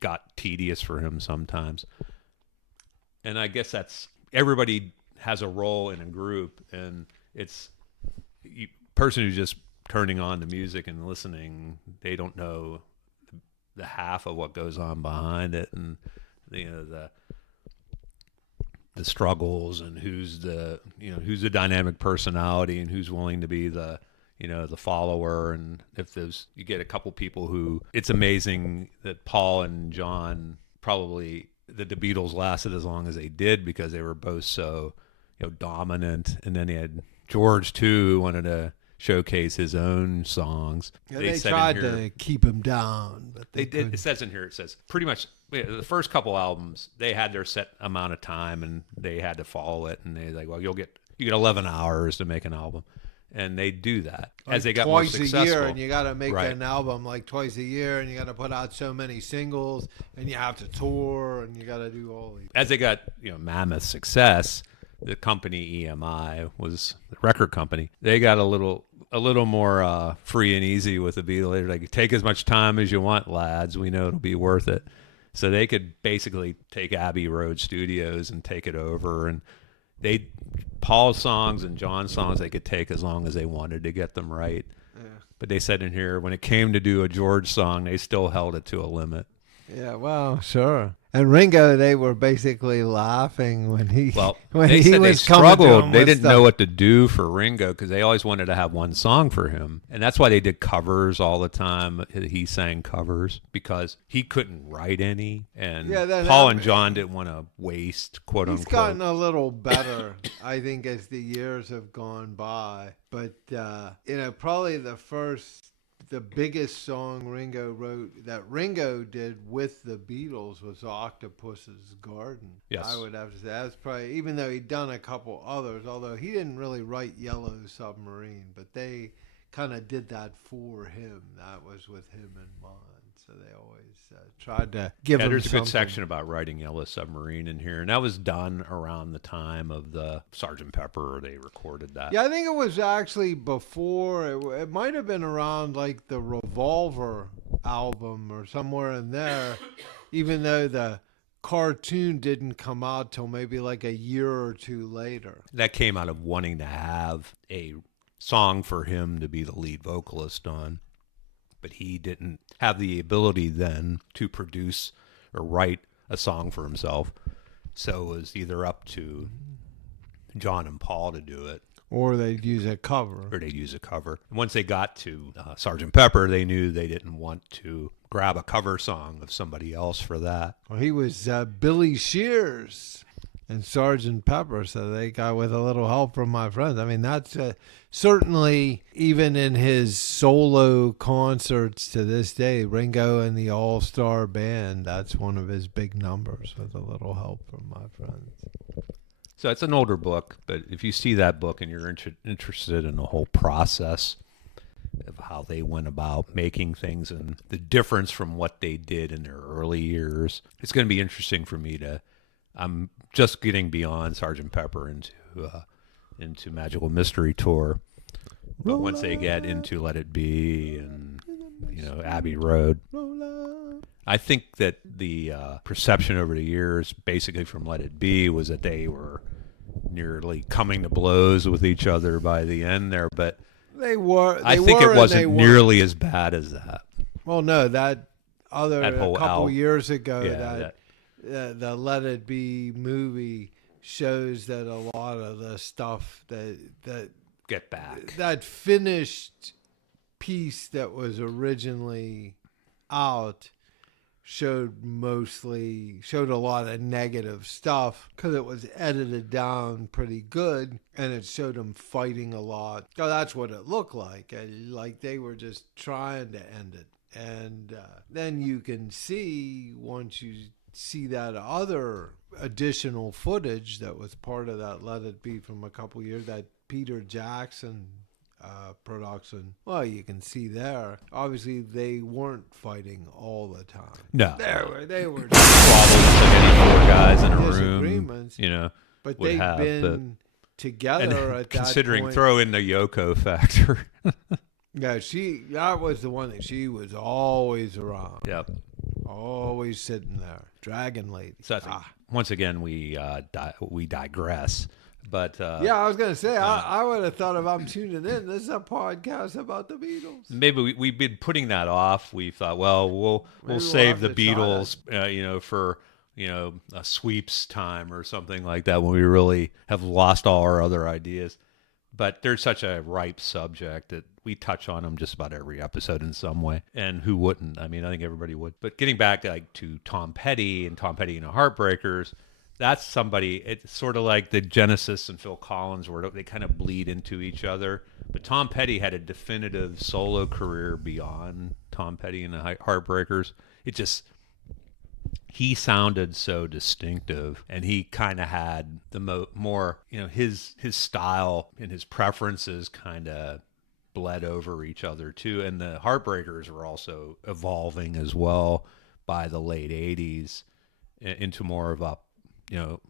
got tedious for him sometimes. And I guess everybody has a role in a group, and it's person who's just turning on the music and listening, they don't know the half of what goes on behind it, and the struggles, and who's the dynamic personality, and who's willing to be the follower. And if you get a couple people who, it's amazing that Paul and John, probably the Beatles lasted as long as they did because they were both so dominant. And then he had George too, who wanted to showcase his own songs. Yeah, they tried to keep him down, but they did. It says in here, it says pretty much the first couple albums, they had their set amount of time and they had to follow it. And they like, well, you get 11 hours to make an album. And they do that as they got more successful. Twice a year, and you got to make an album like twice a year, and you got to put out so many singles, and you have to tour, and you got to do all these. As they got mammoth success, the company EMI was the record company. They got a little more free and easy with the Beatles. They're like, take as much time as you want, lads. We know it'll be worth it. So they could basically take Abbey Road Studios and take it over, and Paul's songs and John's songs they could take as long as they wanted to get them right. Yeah. But they said in here, when it came to do a George song, they still held it to a limit. Yeah, well, sure. And Ringo, they were basically laughing when he they struggled. They didn't know what to do for Ringo because they always wanted to have one song for him, and that's why they did covers all the time. He sang covers because he couldn't write any, and Paul and John didn't want to waste quote unquote. He's gotten a little better, I think, as the years have gone by. But probably the biggest song Ringo wrote that Ringo did with the Beatles was Octopus's Garden. Yes. I would have to say that's probably, even though he'd done a couple others, although he didn't really write Yellow Submarine, but they kind of did that for him. That was with him in mind. So they always tried to give him there's something. A good section about writing Yellow Submarine in here, and that was done around the time of the Sgt. Pepper. They recorded that. Yeah, I think it was actually before. It might have been around like the Revolver album or somewhere in there, even though the cartoon didn't come out till maybe like a year or two later. That came out of wanting to have a song for him to be the lead vocalist on. but he didn't have the ability then to produce or write a song for himself. So it was either up to John and Paul to do it, Or they'd use a cover. or they'd use a cover. And once they got to Sgt. Pepper, they knew they didn't want to grab a cover song of somebody else for that. Well, he was Billy Shears and Sgt. Pepper, so they got with a little help from my friends. I mean, that's certainly, even in his solo concerts to this day, Ringo and the All-Star Band, that's one of his big numbers, with a little help from my friends. So it's an older book, but if you see that book and you're interested in the whole process of how they went about making things and the difference from what they did in their early years, it's going to be interesting for me to. I'm just getting beyond Sgt. Pepper into Magical Mystery Tour, but once they get into Let It Be and Abbey Road, I think that the perception over the years, basically from Let It Be, was that they were nearly coming to blows with each other by the end there, but I think it wasn't nearly as bad as that. Well, no, that whole couple album. years ago, Yeah, the Let It Be movie shows that a lot of the stuff that Get Back. that finished piece that was originally out showed a lot of negative stuff because it was edited down pretty good, and it showed them fighting a lot. So that's what it looked like they were just trying to end it. And then you can see, once you see that other additional footage that was part of that Let It Be from a couple years, that Peter Jackson production, well, you can see there, obviously they weren't fighting all the time. No. They were Squabbles like any four guys in a room, disagreements, would but they've have, been together and at considering that point. throw in the Yoko factor. Yeah, that was the one that she was always around. Yep. Always sitting there. Dragon lady. So I think, once again, we digress. But yeah, I was going to say, I would have thought if I'm tuning in, this is a podcast about the Beatles. Maybe we've been putting that off. We thought, well, we'll save the Beatles, for a sweeps time or something like that when we really have lost all our other ideas. But they're such a ripe subject that we touch on them just about every episode in some way. And who wouldn't? I mean, I think everybody would. But getting back to Tom Petty and the Heartbreakers, that's somebody, it's sort of like the Genesis and Phil Collins, where they kind of bleed into each other. But Tom Petty had a definitive solo career beyond Tom Petty and the Heartbreakers. He sounded so distinctive, and he kind of had the more, his style and his preferences kind of bled over each other too. And the Heartbreakers were also evolving as well by the late 80s into more of a,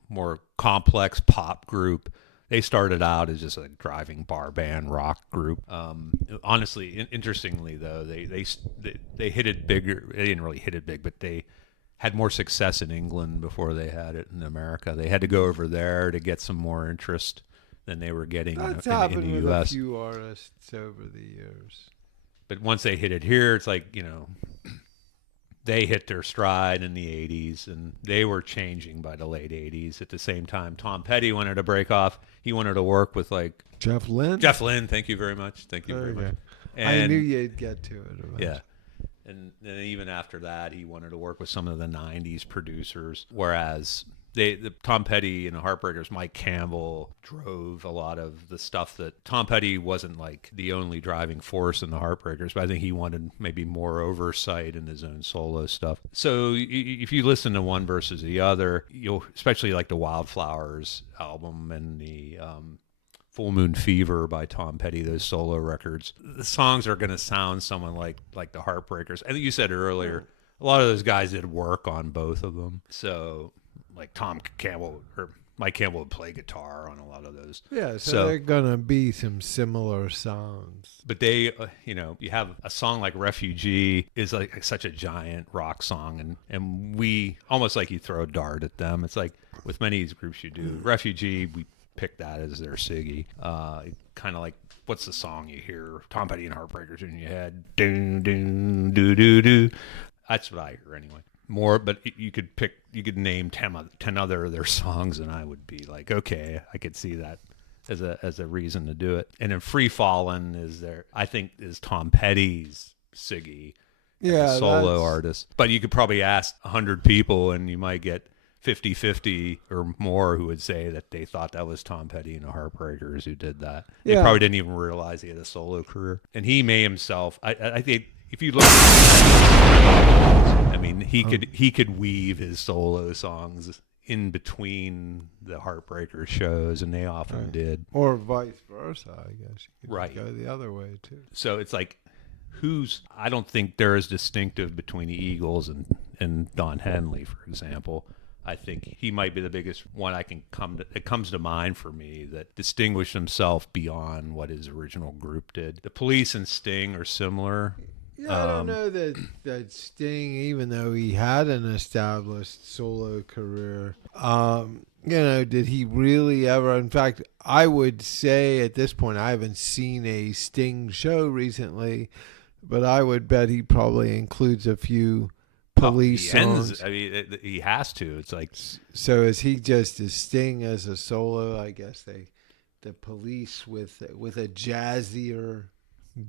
more complex pop group. They started out as just a driving bar band rock group. Honestly, interestingly though, they hit it bigger. They didn't really hit it big, but they had more success in England before they had it in America. They had to go over there to get some more interest than they were getting in the with U.S. a few artists over the years. But once they hit it here, it's like, they hit their stride in the 80s, and they were changing by the late 80s. At the same time, Tom Petty wanted to break off. He wanted to work with like Jeff Lynne. Thank you very much. Thank you very much. And I knew you'd get to it eventually. Yeah. And then even after that, he wanted to work with some of the 90s producers, whereas Tom Petty and the Heartbreakers, Mike Campbell drove a lot of the stuff that Tom Petty wasn't like the only driving force in the Heartbreakers, but I think he wanted maybe more oversight in his own solo stuff. So if you listen to one versus the other, you'll especially like the Wildflowers album and the Full Moon Fever by Tom Petty, those solo records, the songs are going to sound someone like the Heartbreakers. I think you said earlier, a lot of those guys did work on both of them. So like Mike Campbell would play guitar on a lot of those. Yeah, so they're going to be some similar sounds. But they, you have a song like Refugee is like such a giant rock song. And we almost like you throw a dart at them. It's like with many of these groups you do. Refugee, we pick that as their Siggy. Kind of like, what's the song you hear? Tom Petty and Heartbreakers in your head. Doo, doo, doo, doo, doo. That's what I hear anyway. More, but you could name 10 other of their songs, and I would be like, okay, I could see that as a reason to do it. And then Free Fallin' is Tom Petty's Siggy, as a solo artist. But you could probably ask 100 people, and you might get 50-50 or more who would say that they thought that was Tom Petty and the Heartbreakers who did that. They probably didn't even realize he had a solo career. And he may himself, I think, if you look I mean, he could weave his solo songs in between the Heartbreakers shows, and they often did. Or vice versa, I guess. You could go the other way, too. So it's like, I don't think they're as distinctive between the Eagles and Don Henley, for example. I think he might be the biggest one it comes to mind for me that distinguished himself beyond what his original group did. The Police and Sting are similar. Yeah, I don't know that Sting, even though he had an established solo career, did he really ever? In fact, I would say at this point, I haven't seen a Sting show recently, but I would bet he probably includes a few Police songs. I mean, he has to. It's like, so is he just as Sting as a solo? I guess the Police with a jazzier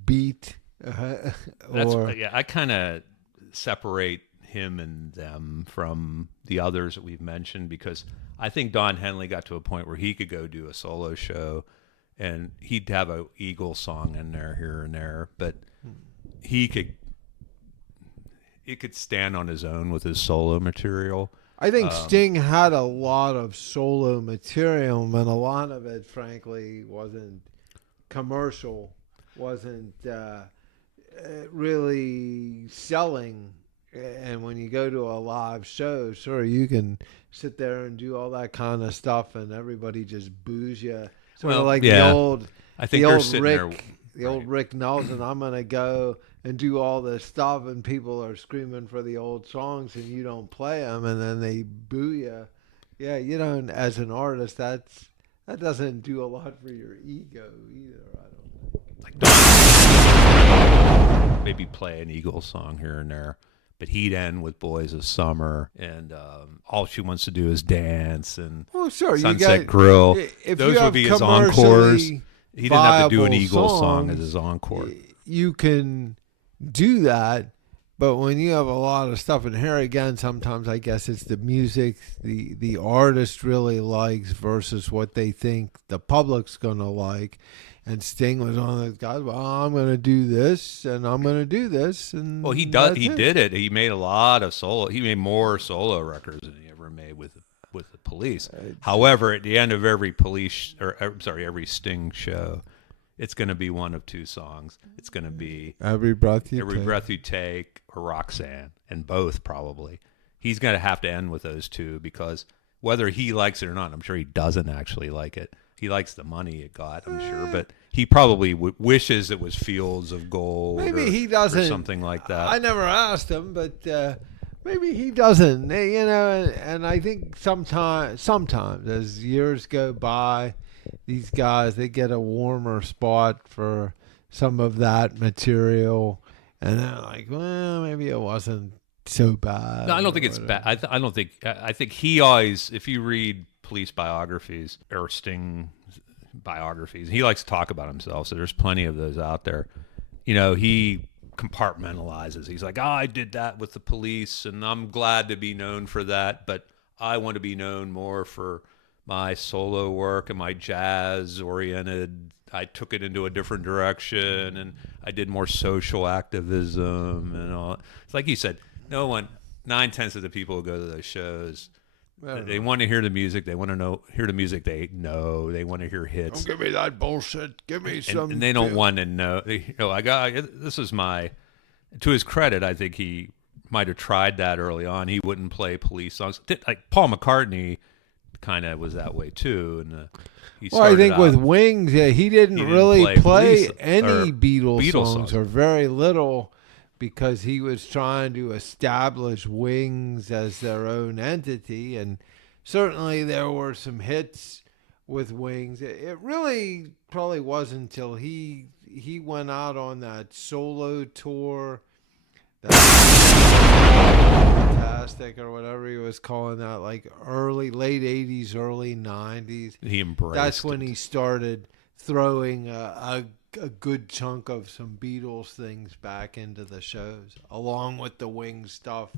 beat. I kind of separate him and them from the others that we've mentioned, because I think Don Henley got to a point where he could go do a solo show and he'd have a Eagle song in there here and there, but it could stand on his own with his solo material. I think Sting had a lot of solo material, and a lot of it, frankly, wasn't commercial, wasn't really selling. And when you go to a live show, sure, you can sit there and do all that kind of stuff, and everybody just boos you. Sort of like the old Rick Nelson. I'm gonna go and do all this stuff, and people are screaming for the old songs, and you don't play them, and then they boo you. Yeah, you don't. As an artist, that doesn't do a lot for your ego either. I don't think. Maybe play an Eagles song here and there, but he'd end with Boys of Summer and All She Wants to Do Is Dance and Sunset Grill. Those would be his encores. He didn't have to do an Eagles song as his encore. You can do that, but when you have a lot of stuff in here, again, sometimes I guess it's the music the artist really likes versus what they think the public's going to like. And Sting was one of those guys, well, I'm going to do this, and I'm going to do this. And well, he did it. He made a lot of solo. He made more solo records than he ever made with the Police. However, at the end of every every Sting show, it's going to be one of two songs. It's going to be Every Breath You Take or Roxanne, and both probably. He's going to have to end with those two, because whether he likes it or not, I'm sure he doesn't actually like it. He likes the money it got, I'm sure, but he probably wishes it was Fields of Gold. Maybe he doesn't, or something like that. I never asked him, but maybe he doesn't. And I think sometimes as years go by, these guys, they get a warmer spot for some of that material, and they're like, well, maybe it wasn't so bad. No, I don't think it's bad. I think he always, if you read Police biographies or Sting biographies, he likes to talk about himself, so there's plenty of those out there. He compartmentalizes. He's like, I did that with the Police, and I'm glad to be known for that, but I want to be known more for my solo work and my jazz oriented. I took it into a different direction, and I did more social activism and all. It's like you said, 9/10 of the people who go to those shows, they want to hear the music. They want to hear the music they know. They want to hear hits. Don't give me that bullshit. Give me some. And they don't want to know. This is my. To his credit, I think he might have tried that early on. He wouldn't play Police songs. Like Paul McCartney, kind of was that way too. And I think with Wings, he didn't really play any Beatles songs or very little, because he was trying to establish Wings as their own entity. And certainly there were some hits with Wings. It really probably wasn't until he went out on that solo tour, that fantastic or whatever he was calling that, like late 80s, early 90s. He embraced That's when it. he started throwing a good chunk of some Beatles things back into the shows, along with the Wings stuff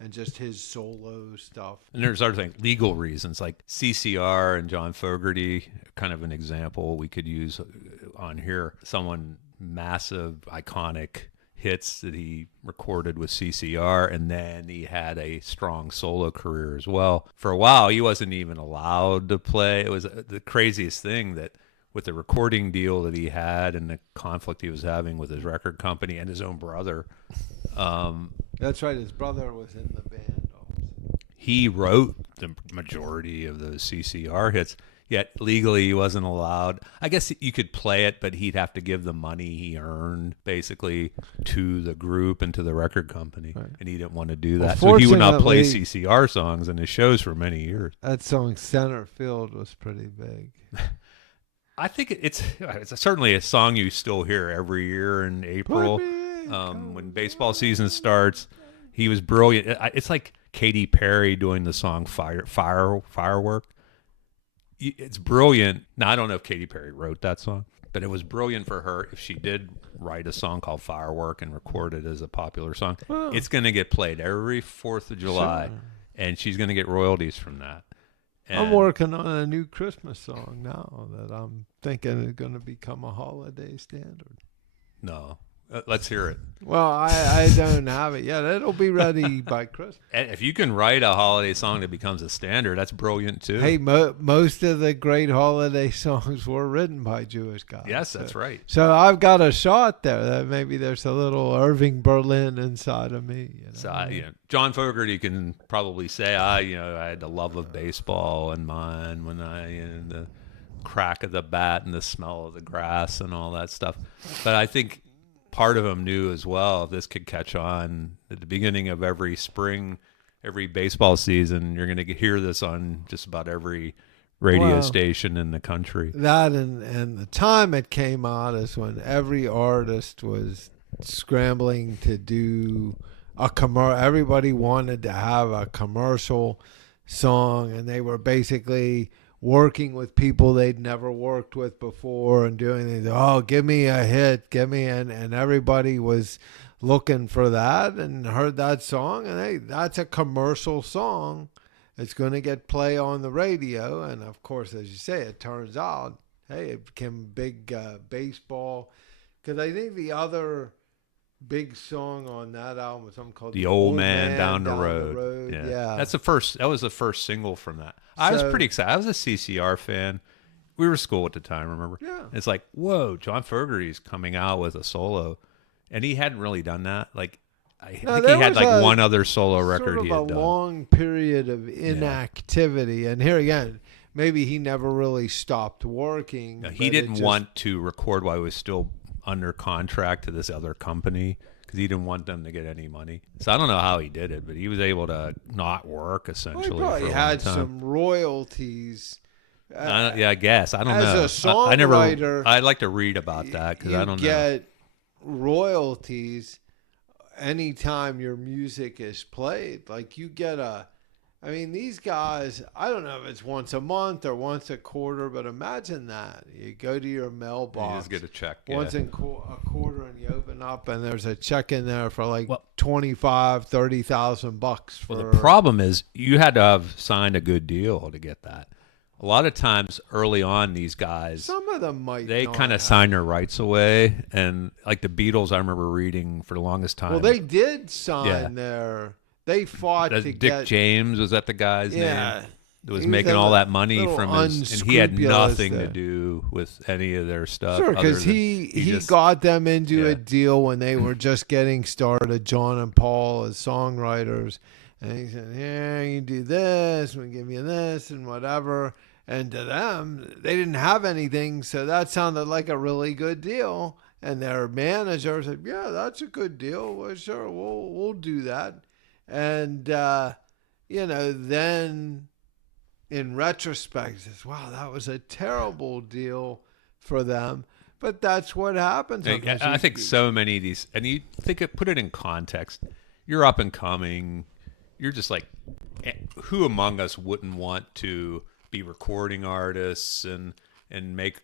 and just his solo stuff. And there's other things, legal reasons, like CCR and John Fogerty, kind of an example we could use on here. Someone massive, iconic hits that he recorded with CCR, and then he had a strong solo career as well. For a while, he wasn't even allowed to play. It was the craziest thing that with the recording deal that he had and the conflict he was having with his record company and his own brother. That's right. His brother was in the band also. He wrote the majority of those CCR hits, yet legally he wasn't allowed. I guess you could play it, but he'd have to give the money he earned basically to the group and to the record company. Right. And he didn't want to do that. Well, So he would not play fortunately, CCR songs in his shows for many years. that song Center Field was pretty big. I think it's certainly a song you still hear every year in April. When baseball season starts. He was brilliant. It's like Katy Perry doing the song Firework. It's brilliant. Now, I don't know if Katy Perry wrote that song, but it was brilliant for her if she did write a song called Firework and record it as a popular song. Well, It's going to get played every 4th of July, sure. and she's going to get royalties from that. I'm And working on a new Christmas song now that I'm thinking is going to become a holiday standard. No. Let's hear it. Well, I don't have it yet. It'll be ready by Christmas. And if you can write a holiday song that becomes a standard, that's brilliant too. Hey, most of the great holiday songs were written by Jewish guys. Yes, that's right. So I've got a shot there that maybe there's a little Irving Berlin inside of me. You know? So John Fogerty can probably say, I had the love of baseball in mind when the crack of the bat and the smell of the grass and all that stuff. But I think part of him knew as well, if this could catch on at the beginning of every spring, every baseball season, you're going to hear this on just about every radio station in the country. That and the time it came out is when every artist was scrambling to do a commercial. Everybody wanted to have a commercial song, and they were basically working with people they'd never worked with before and doing things. Oh, give me a hit, and everybody was looking for that and heard that song, and hey, that's a commercial song. It's going to get play on the radio, and of course, as you say, it turns out, hey, it became big baseball. Because I think the other big song on that album was something called The Old Man Down the Road. Yeah. That was the first single from that. I was pretty excited. I was a CCR fan. We were in school at the time, remember? Yeah. It's like, whoa, John Fogerty's coming out with a solo. And he hadn't really done that. Like, I think he had like one other solo record he had sort of done. a long period of inactivity. And here again, maybe he never really stopped working. No, he didn't want to record while he was still under contract to this other company because he didn't want them to get any money. So I don't know how he did it, but he was able to not work essentially. Well, he probably for a had long time. some royalties. I guess. I don't as know. a songwriter, I'd like to read about that because I don't know. You get royalties anytime your music is played. Like you get I mean, these guys, I don't know if it's once a month or once a quarter, but imagine that. You go to your mailbox. You just get a check. Once in a quarter, and you open up, and there's a check in there for like $25,000-$30,000. Well, the problem is you had to have signed a good deal to get that. A lot of times early on, these guys, some of them they kind of sign their rights away. And like the Beatles, I remember reading for the longest time. Well, they did sign their... They fought to Dick get... James, was that the guy's name? That was making all that money from his... And he had nothing to do with any of their stuff. Sure, because he got them into a deal when they were just getting started, John and Paul as songwriters. And he said, yeah, you do this, we'll give you this and whatever. And to them, they didn't have anything, so that sounded like a really good deal. And their manager said, yeah, that's a good deal. Well, sure, we'll do that. And, then in retrospect, says, wow, that was a terrible deal for them. But that's what happens. I think so many of these, and you put it in context. You're up and coming. You're just like, who among us wouldn't want to be recording artists and make,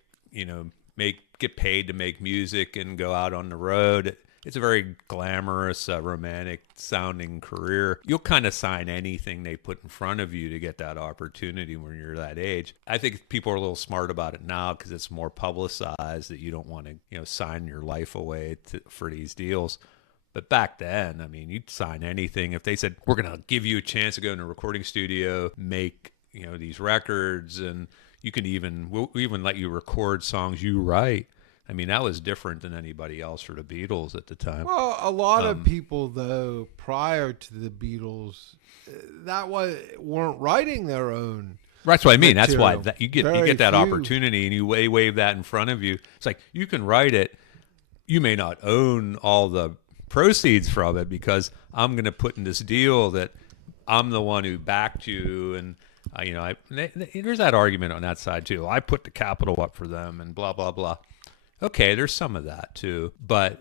get paid to make music and go out on the road? It's a very glamorous, romantic sounding career. You'll kind of sign anything they put in front of you to get that opportunity when you're that age. I think people are a little smart about it now because it's more publicized that you don't want to, sign your life away for these deals. But back then, I mean, you'd sign anything. If they said, we're going to give you a chance to go in a recording studio, make, these records, and we'll even let you record songs you write. I mean, that was different than anybody else for the Beatles at the time. Well, a lot of people, though, prior to the Beatles, weren't writing their own. That's what I mean. Material. That's why you get that opportunity, and you wave that in front of you. It's like you can write it. You may not own all the proceeds from it because I'm going to put in this deal that I'm the one who backed you, and there's that argument on that side too. I put the capital up for them, and blah blah blah. Okay, there's some of that too, but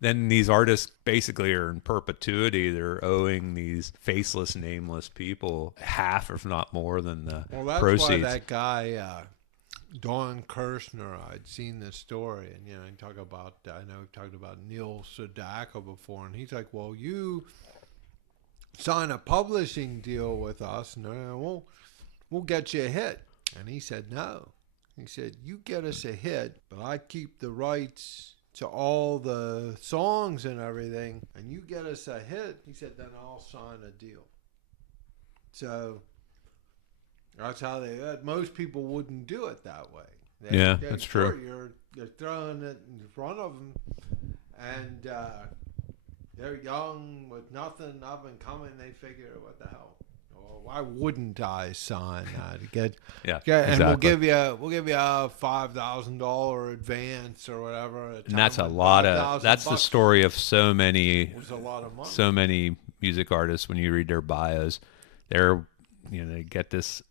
then these artists basically are in perpetuity. They're owing these faceless, nameless people half, if not more, than the proceeds. Why that guy, Don Kirshner, I'd seen this story, and I know we talked about Neil Sedaka before, and he's like, "Well, you sign a publishing deal with us, and we'll get you a hit." And he said, "No." He said, "You get us a hit, but I keep the rights to all the songs and everything, and you get us a hit." He said, "Then I'll sign a deal." So that's how most people wouldn't do it that way. That's true. You're throwing it in front of them, and they're young with nothing up and coming. They figure, what the hell? Why wouldn't I sign that? Exactly. And we'll give you a $5,000 advance or whatever. And that's a lot of. That's the story of so many. Was a lot of money. So many music artists. When you read their bios, they get this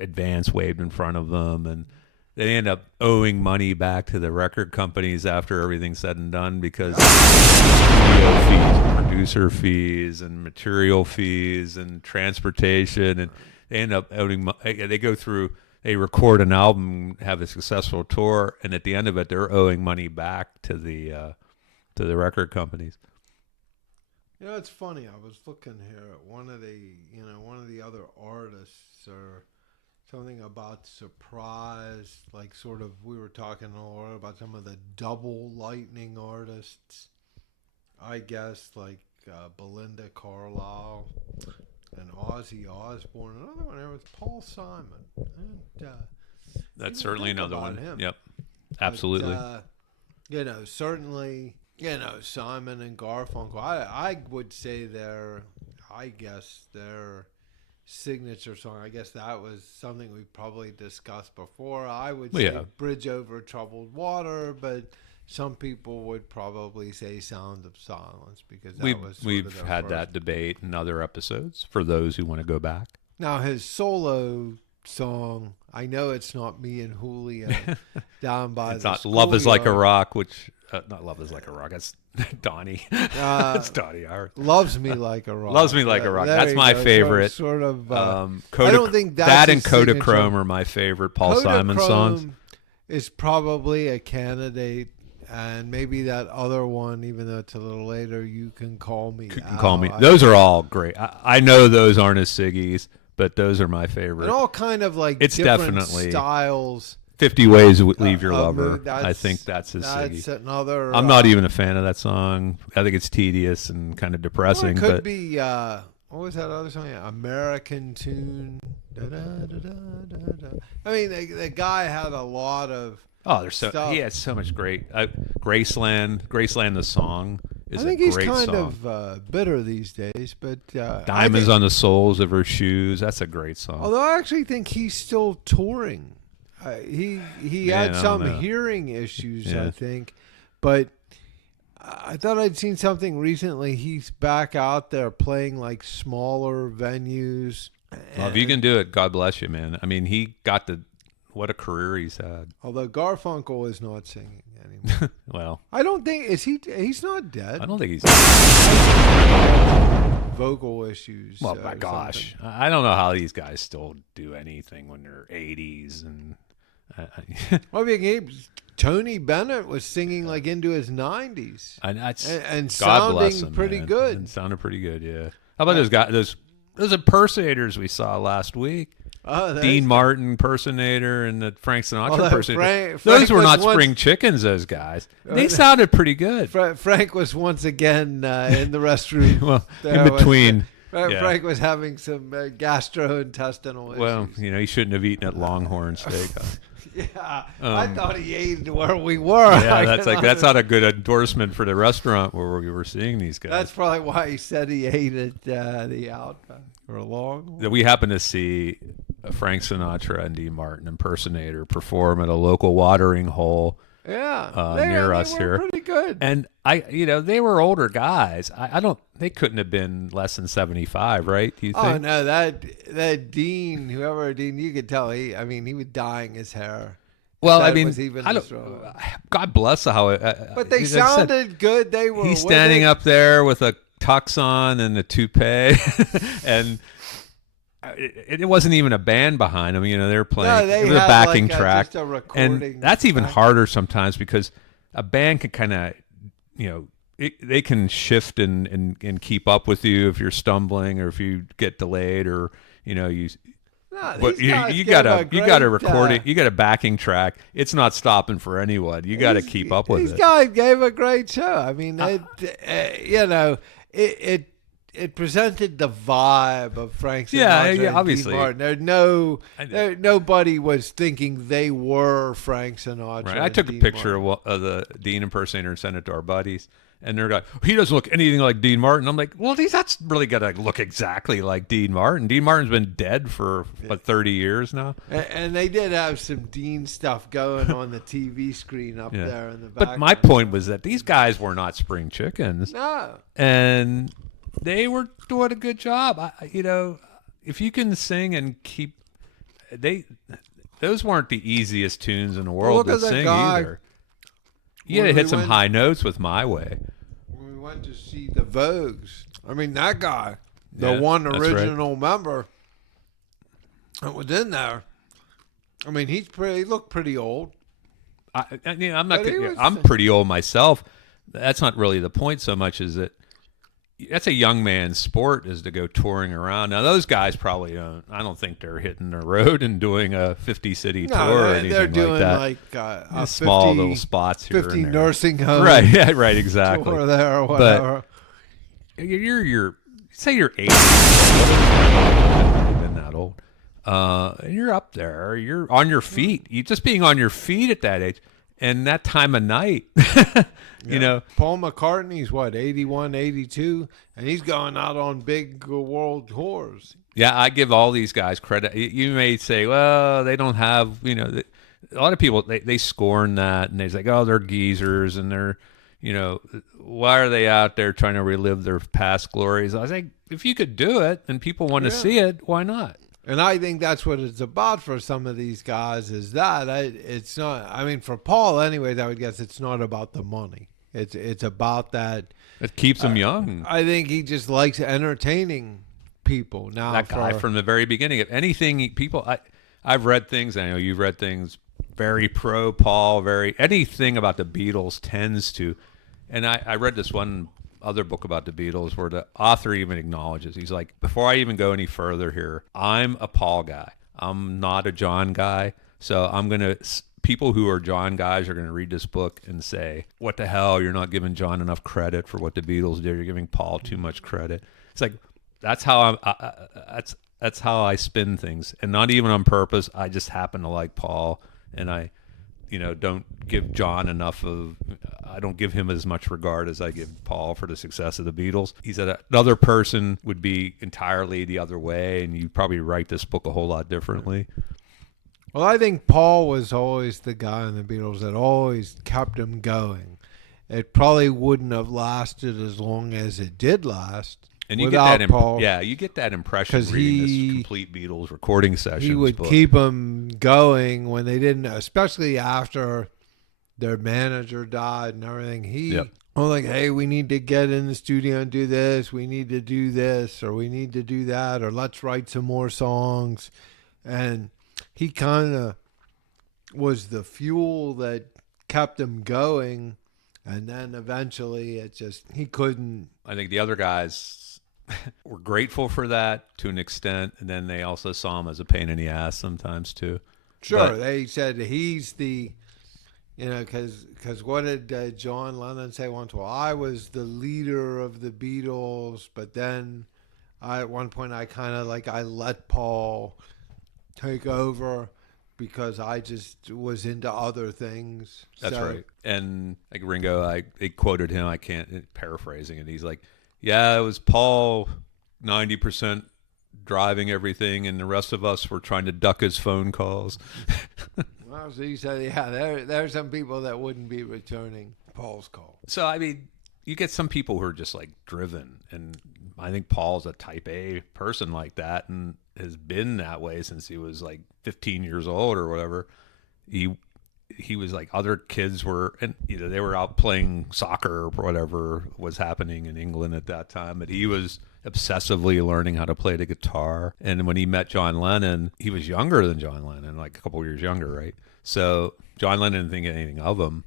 advance waved in front of them, and they end up owing money back to the record companies after everything's said and done because studio fees, producer fees, and material fees, and transportation, and they end up owing. They record an album, have a successful tour, and at the end of it, they're owing money back to the record companies. It's funny. I was looking here at one of the other artists or something about surprise, like sort of we were talking a lot about some of the double lightning artists, I guess, like Belinda Carlisle and Ozzy Osbourne. Another one there was Paul Simon. And, that's certainly another one. Him. Yep, absolutely. But, certainly, Simon and Garfunkel. I would say their signature song, I guess that was something we probably discussed before. I would say Bridge Over Troubled Water, but some people would probably say Sound of Silence because we've had that debate in other episodes for those who want to go back. Now his solo song, I know it's not Me and Julio down by it's the not Love Is Like a schoolyard. Rock, which not Love Is Like a Rock. That's Donnie. It's Donnie. Loves Me Like a Rock. Loves Me Like a Rock. There That's you my go. favorite. Sort of. I don't think that's that his and Kodachrome signature. are my favorite Paul Simon songs. Is probably a candidate, and maybe that other one, even though it's a little later, You Can Call Me. You Can Call Me. Those are all great. I know those aren't as Siggy's, but those are my favorite. And all kind of like it's different definitely styles. 50 Ways to Leave Your Lover. I think that's his Siggy. That's another. I'm not even a fan of that song. I think it's tedious and kind of depressing. Well, it could but be. What was that other song? American Tune. Da, da, da, da, da, da. I mean, the guy had a lot of. There's stuff. He had so much great. Graceland, the song is a great song. I think he's kind of bitter these days, but Diamonds on the Soles of Her Shoes. That's a great song. Although I actually think he's still touring. He had some hearing issues, I think, but I thought I'd seen something recently. He's back out there playing like smaller venues. Well, if you can do it, God bless you, man. I mean, he got what a career he's had. Although Garfunkel is not singing anymore. Well, I don't think he's not dead. I don't think he's. Vocal issues. Well, my gosh, I don't know how these guys still do anything when they're 80s and. Well, Tony Bennett was singing like into his 90s, and sounding pretty good. And sounded pretty good, yeah. How about those guys? Those impersonators we saw last week. Dean Martin impersonator and the Frank Sinatra impersonator. Those were not spring chickens, those guys. They sounded pretty good. Frank was once again in the restroom. Well, in between. Frank was having some gastrointestinal issues. Well, he shouldn't have eaten at Longhorn Steak. Yeah, I thought he ate where we were. Yeah, that's not a good endorsement for the restaurant where we were seeing these guys. That's probably why he said he ate at the Outback or Longhorn. We happened to see Frank Sinatra and Dean Martin impersonator perform at a local watering hole. Yeah, near us here. Pretty good. And they were older guys. They couldn't have been less than 75, right? Do you think? Oh no, that Dean, whoever Dean, you could tell he was dyeing his hair. Well, I mean, God bless how it. But they sounded good. They were. He's standing up there with a tux on and a toupee, and. It wasn't even a band behind them. They were playing. It was a backing track, just a recording and that's even harder sometimes because a band can kind of, they can shift and keep up with you if you're stumbling or if you get delayed or you. But you gotta record it. You got a backing track. It's not stopping for anyone. You got to keep up with it. These guys gave a great show. I mean, it presented the vibe of Frank Sinatra and obviously. Dean Martin. Nobody was thinking they were Frank Sinatra. Right. I took a picture of the Dean impersonator and sent it to our buddies, and they're like, he doesn't look anything like Dean Martin. I'm like, well, that's really got to look exactly like Dean Martin. Dean Martin's been dead for 30 years now. And they did have some Dean stuff going on the TV screen up there in the back. But my point was that these guys were not spring chickens. No. And they were doing a good job. If you can sing and keep, those weren't the easiest tunes in the world to sing either. You had to hit some high notes with My Way. When we went to see the Vogues, I mean that guy, the one original member that was in there. I mean, he looked pretty old. I'm pretty old myself. That's not really the point so much as that. That's a young man's sport, is to go touring around. Now, those guys probably don't. I don't think they're hitting the road and doing a 50-city tour or anything they're doing like a small little spots here 50 and there. Nursing homes. Right, yeah, right, exactly. Tour there or whatever. But say you're 80. I've been that old. And you're up there. You're on your feet. You just being on your feet at that age. And that time of night, Paul McCartney's 81, 82, and he's going out on big world tours. Yeah, I give all these guys credit. You may say, well, they don't have, a lot of people, they scorn that, and they're like, oh, they're geezers, and they're, why are they out there trying to relive their past glories? I was like, if you could do it and people want to see it, why not? And I think that's what it's about for some of these guys is that it's not, I mean, for Paul anyways, I would guess it's not about the money. It's about that. It keeps him young. I think he just likes entertaining people. Now that guy from the very beginning, if anything, I've read things, I know you've read things, very pro Paul, anything about the Beatles tends to, and I read this one other book about the Beatles where the author even acknowledges, he's like, before I even go any further here, I'm a Paul guy. I'm not a John guy. So people who are John guys are going to read this book and say, what the hell? You're not giving John enough credit for what the Beatles did. You're giving Paul too much credit. It's like, that's how that's how I spin things, and not even on purpose. I just happen to like Paul, and I don't give John I don't give him as much regard as I give Paul for the success of the Beatles. He said another person would be entirely the other way, and you'd probably write this book a whole lot differently. Well, I think Paul was always the guy in the Beatles that always kept him going. It probably wouldn't have lasted as long as it did last. And you without get that, Paul. yeah, you get that impression 'Cause reading he- this complete Beatles recording sessions. He would book. keep them going when they didn't, especially after their manager died and everything. He Yep. was like, hey, we need to get in the studio and do this. We need to do this, or we need to do that, or let's write some more songs. And he kind of was the fuel that kept him going. And then eventually he couldn't. I think the other guys were grateful for that to an extent, and then they also saw him as a pain in the ass sometimes too. Sure, But- they said he's the, because what did John Lennon say once? Well, I was the leader of the Beatles, but then at one point I kind of I let Paul take over because I just was into other things. That's So- right. And like Ringo, I quoted him. I can't paraphrasing it. He's like, "Yeah, it was Paul, 90% driving everything, and the rest of us were trying to duck his phone calls." Well, so you said, yeah, there are some people that wouldn't be returning Paul's call. So I mean, you get some people who are just like driven, and I think Paul's a type A person like that, and has been that way since he was like 15 years old or whatever. He was like, other kids were, and they were out playing soccer or whatever was happening in England at that time, but he was obsessively learning how to play the guitar. And when he met John Lennon, he was younger than John Lennon, like a couple of years younger, right? So John Lennon didn't think anything of him.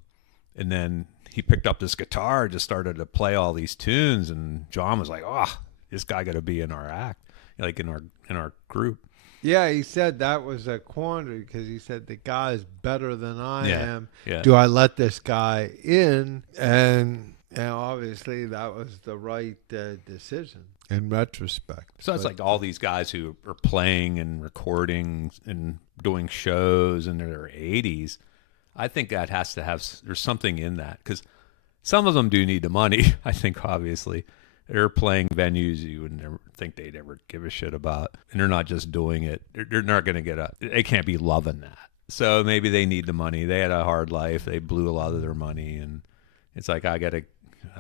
And then he picked up this guitar, just started to play all these tunes, and John was like, "Oh, this guy got to be in our act, like in our group." Yeah, he said that was a quandary because he said the guy is better than I am. Yeah. Do I let this guy in? And obviously that was the right decision in retrospect. So it's But- like all these guys who are playing and recording and doing shows in their 80s. I think that has to have, there's something in that, because some of them do need the money. I think obviously they're playing venues you would never think they'd ever give a shit about, and they're not just doing it. They're not going to they can't be loving that. So maybe they need the money. They had a hard life. They blew a lot of their money, and it's like I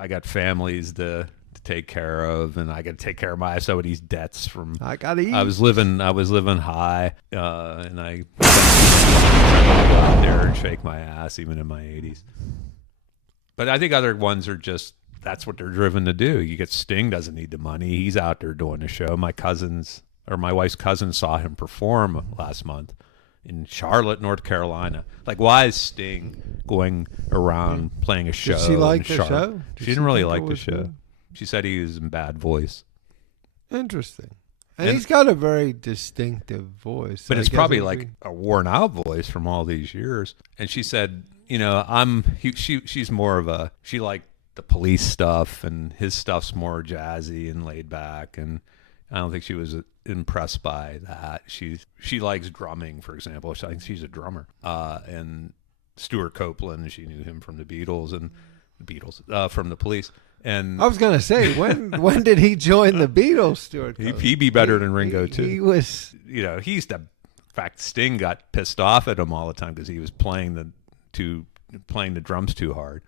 got families to take care of, and I got to take care of some of these debts from. I gotta eat. I was living high, and I go out there and shake my ass even in my 80s. But I think other ones are just, that's what they're driven to do. You get Sting doesn't need the money. He's out there doing a show. My wife's cousin saw him perform last month in Charlotte, North Carolina. Like, why is Sting going around playing a show? Did she like in the Charlotte? show? She didn't really think it like the was show. good? She said he was in bad voice. Interesting. And And- he's got a very distinctive voice. But I it's guess probably it would like a worn out voice from all these years. And she said, she's more of she liked the Police stuff, and his stuff's more jazzy and laid back. And I don't think she was impressed by that. She likes drumming, for example. I think she's a drummer. And Stuart Copeland, she knew him from the Beatles from the Police. And I was gonna say, when did he join the Beatles, Stuart? he'd be better than Ringo too. He was. He used to. In fact, Sting got pissed off at him all the time because he was playing the drums too hard,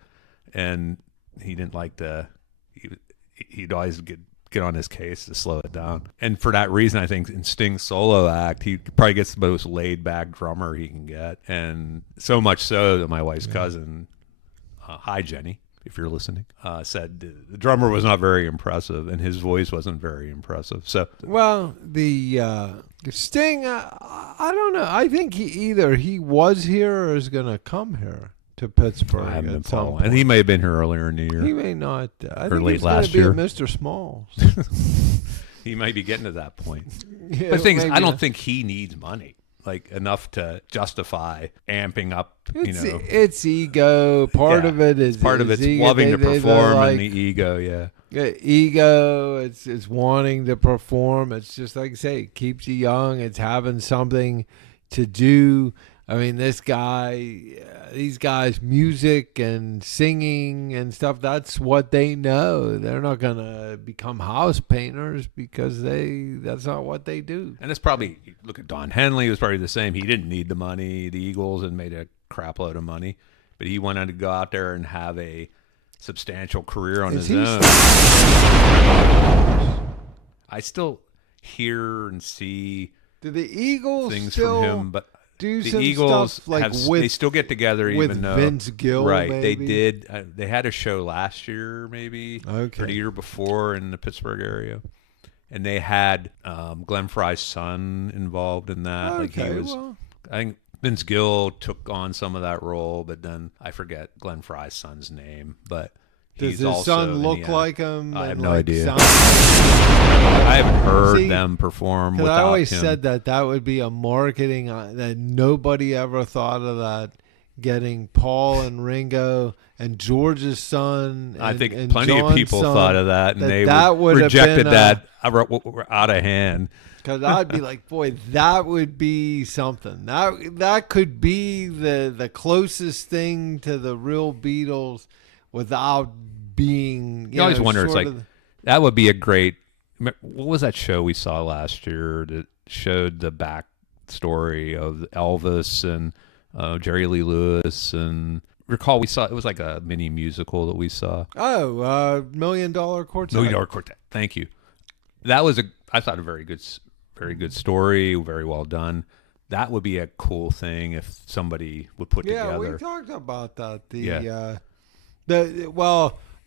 and he didn't like he'd always get on his case to slow it down. And for that reason, I think in Sting's solo act, he probably gets the most laid back drummer he can get, and so much so that my wife's cousin, hi Jenny, if you're listening, said the drummer was not very impressive and his voice wasn't very impressive. So, Well, the Sting, I don't know. I think he was here or is going to come here to Pittsburgh. I haven't been at some following. And point. he may have been here earlier in the year. He may not. I Or think late he's going last to be year. at Mr. Smalls. He might be getting to that point. Yeah, But the thing is, I maybe don't not. think he needs money, like enough to justify amping up. It's ego. Part Yeah. of it is Part of is it's ego. loving to They're perform like, and the ego. Yeah. ego. It's wanting to perform. It's just like I say, it keeps you young. It's having something to do. I mean, these guys, music and singing and stuff, that's what they know. They're not going to become house painters because that's not what they do. And it's probably, look at Don Henley, it was probably the same. He didn't need the money. The Eagles had made a crap load of money, but he wanted to go out there and have a substantial career on Is his he own. I still hear and see Do the Eagles things still from him, but do the some Eagles stuff like they still get together with even though Vince Gill? right Maybe? they did they had a show last year maybe Okay. or the year before in the Pittsburgh area, and they had Glenn Fry's son involved in that. Okay, like he was, well. I think Vince Gill took on some of that role, but then I forget Glenn Fry's son's name, but Does he's his also son in look the, like him? I have and, no like, idea. sound- I haven't heard See, them perform 'Cause without I always him. said that would be a marketing that nobody ever thought of that. Getting Paul and Ringo and George's son. I and, think and plenty of John's people son, thought of that, and they that would have rejected been that out of hand. Because I'd be like, boy, that would be something. That could be the closest thing to the real Beatles without being. You always wonder, it's sort like, of- that would be a great. What was that show we saw last year that showed the backstory of Elvis and Jerry Lee Lewis? And recall, we saw it was like a mini musical that we saw. $1 Million Quartet. $1 Million Quartet. Thank you. That was I thought a very good story, very well done. That would be a cool thing if somebody would put Yeah, together. we talked about that. Yeah.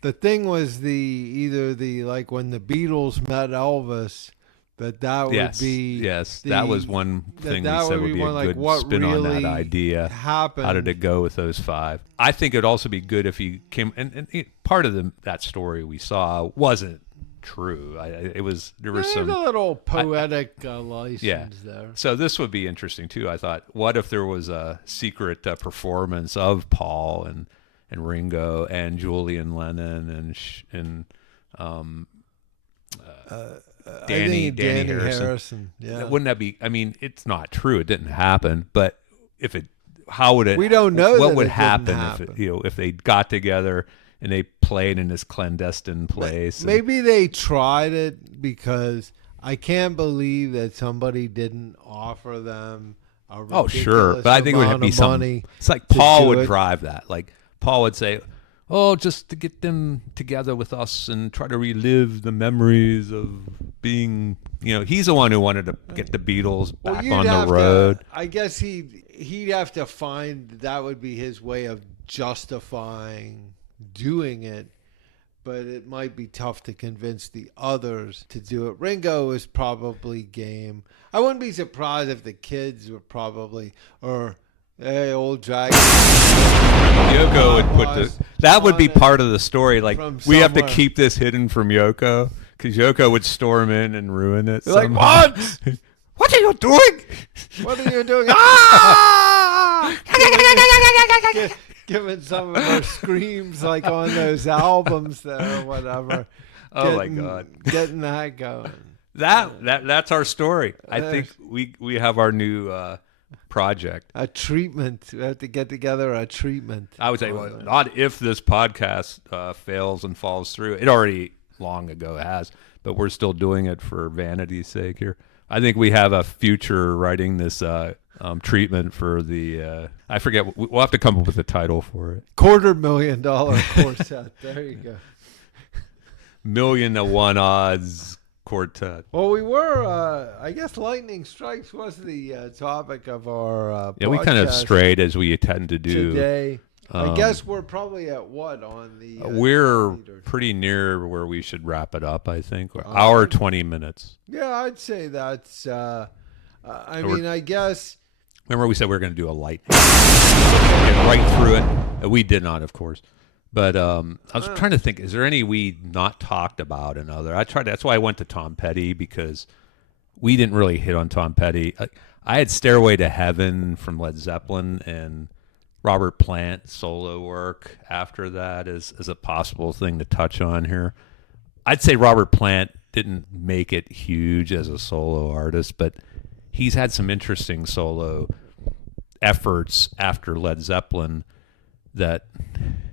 The thing was either like when the Beatles met Elvis, that would yes, be yes. That was one thing we that said would would be one, a like, good what spin on really that idea. happened. How did it go with those 5? I think it'd also be good if he came and part of that story we saw wasn't true. There was There's some a little poetic license yeah. there. So this would be interesting too. I thought, what if there was a secret performance of Paul and Ringo and Julian Lennon and Danny Harrison. Yeah. Wouldn't that be? I mean, it's not true. It didn't happen. But if it, how would it? We don't know what that would it didn't happen happen. if they got together and they played in this clandestine place. Maybe they tried it because I can't believe that somebody didn't offer them a ridiculous sure, but I think it would have to be money. It's like to Paul do would it. drive that. Like Paul would say, "Oh, just to get them together with us and try to relive the memories of being." He's the one who wanted to get the Beatles back you'd on have the road. I guess he'd have to find that would be his way of justifying doing it. But it might be tough to convince the others to do it. Ringo is probably game. I wouldn't be surprised if the kids were probably, or hey, old dragon. Yoko would put that would be part of the story. Like from we have to somewhere. keep this hidden from Yoko because Yoko would storm in and ruin it. They're like, somehow. what? What are you doing? What are you doing? Giving some of her screams like on those albums there or whatever. Oh my God. Getting that going. That's our story. I think we have our new project. A treatment. We have to get together a treatment. I would say, well, not if this podcast fails and falls through. It already long ago has, but we're still doing it for vanity's sake here. I think we have a future writing this treatment for the. I forget. We'll have to come up with a title for it. $250,000 quartet. There you go. 1,000,000 odds quartet. Well, we were. I guess lightning strikes was the topic of our. Yeah, we kind of podcast strayed as we tend to do today. I guess we're probably at what on the. We're calendar? pretty near where we should wrap it up. I think hour 20 minutes. Yeah, I'd say that's. I mean, I guess. Remember, we said we were going to do a light, get right through it. We did not, of course. But I was trying to think: is there any we not talked about? Another. I tried. That's why I went to Tom Petty because we didn't really hit on Tom Petty. I had "Stairway to Heaven" from Led Zeppelin and Robert Plant solo work after that as a possible thing to touch on here. I'd say Robert Plant didn't make it huge as a solo artist, but he's had some interesting solo efforts after Led Zeppelin that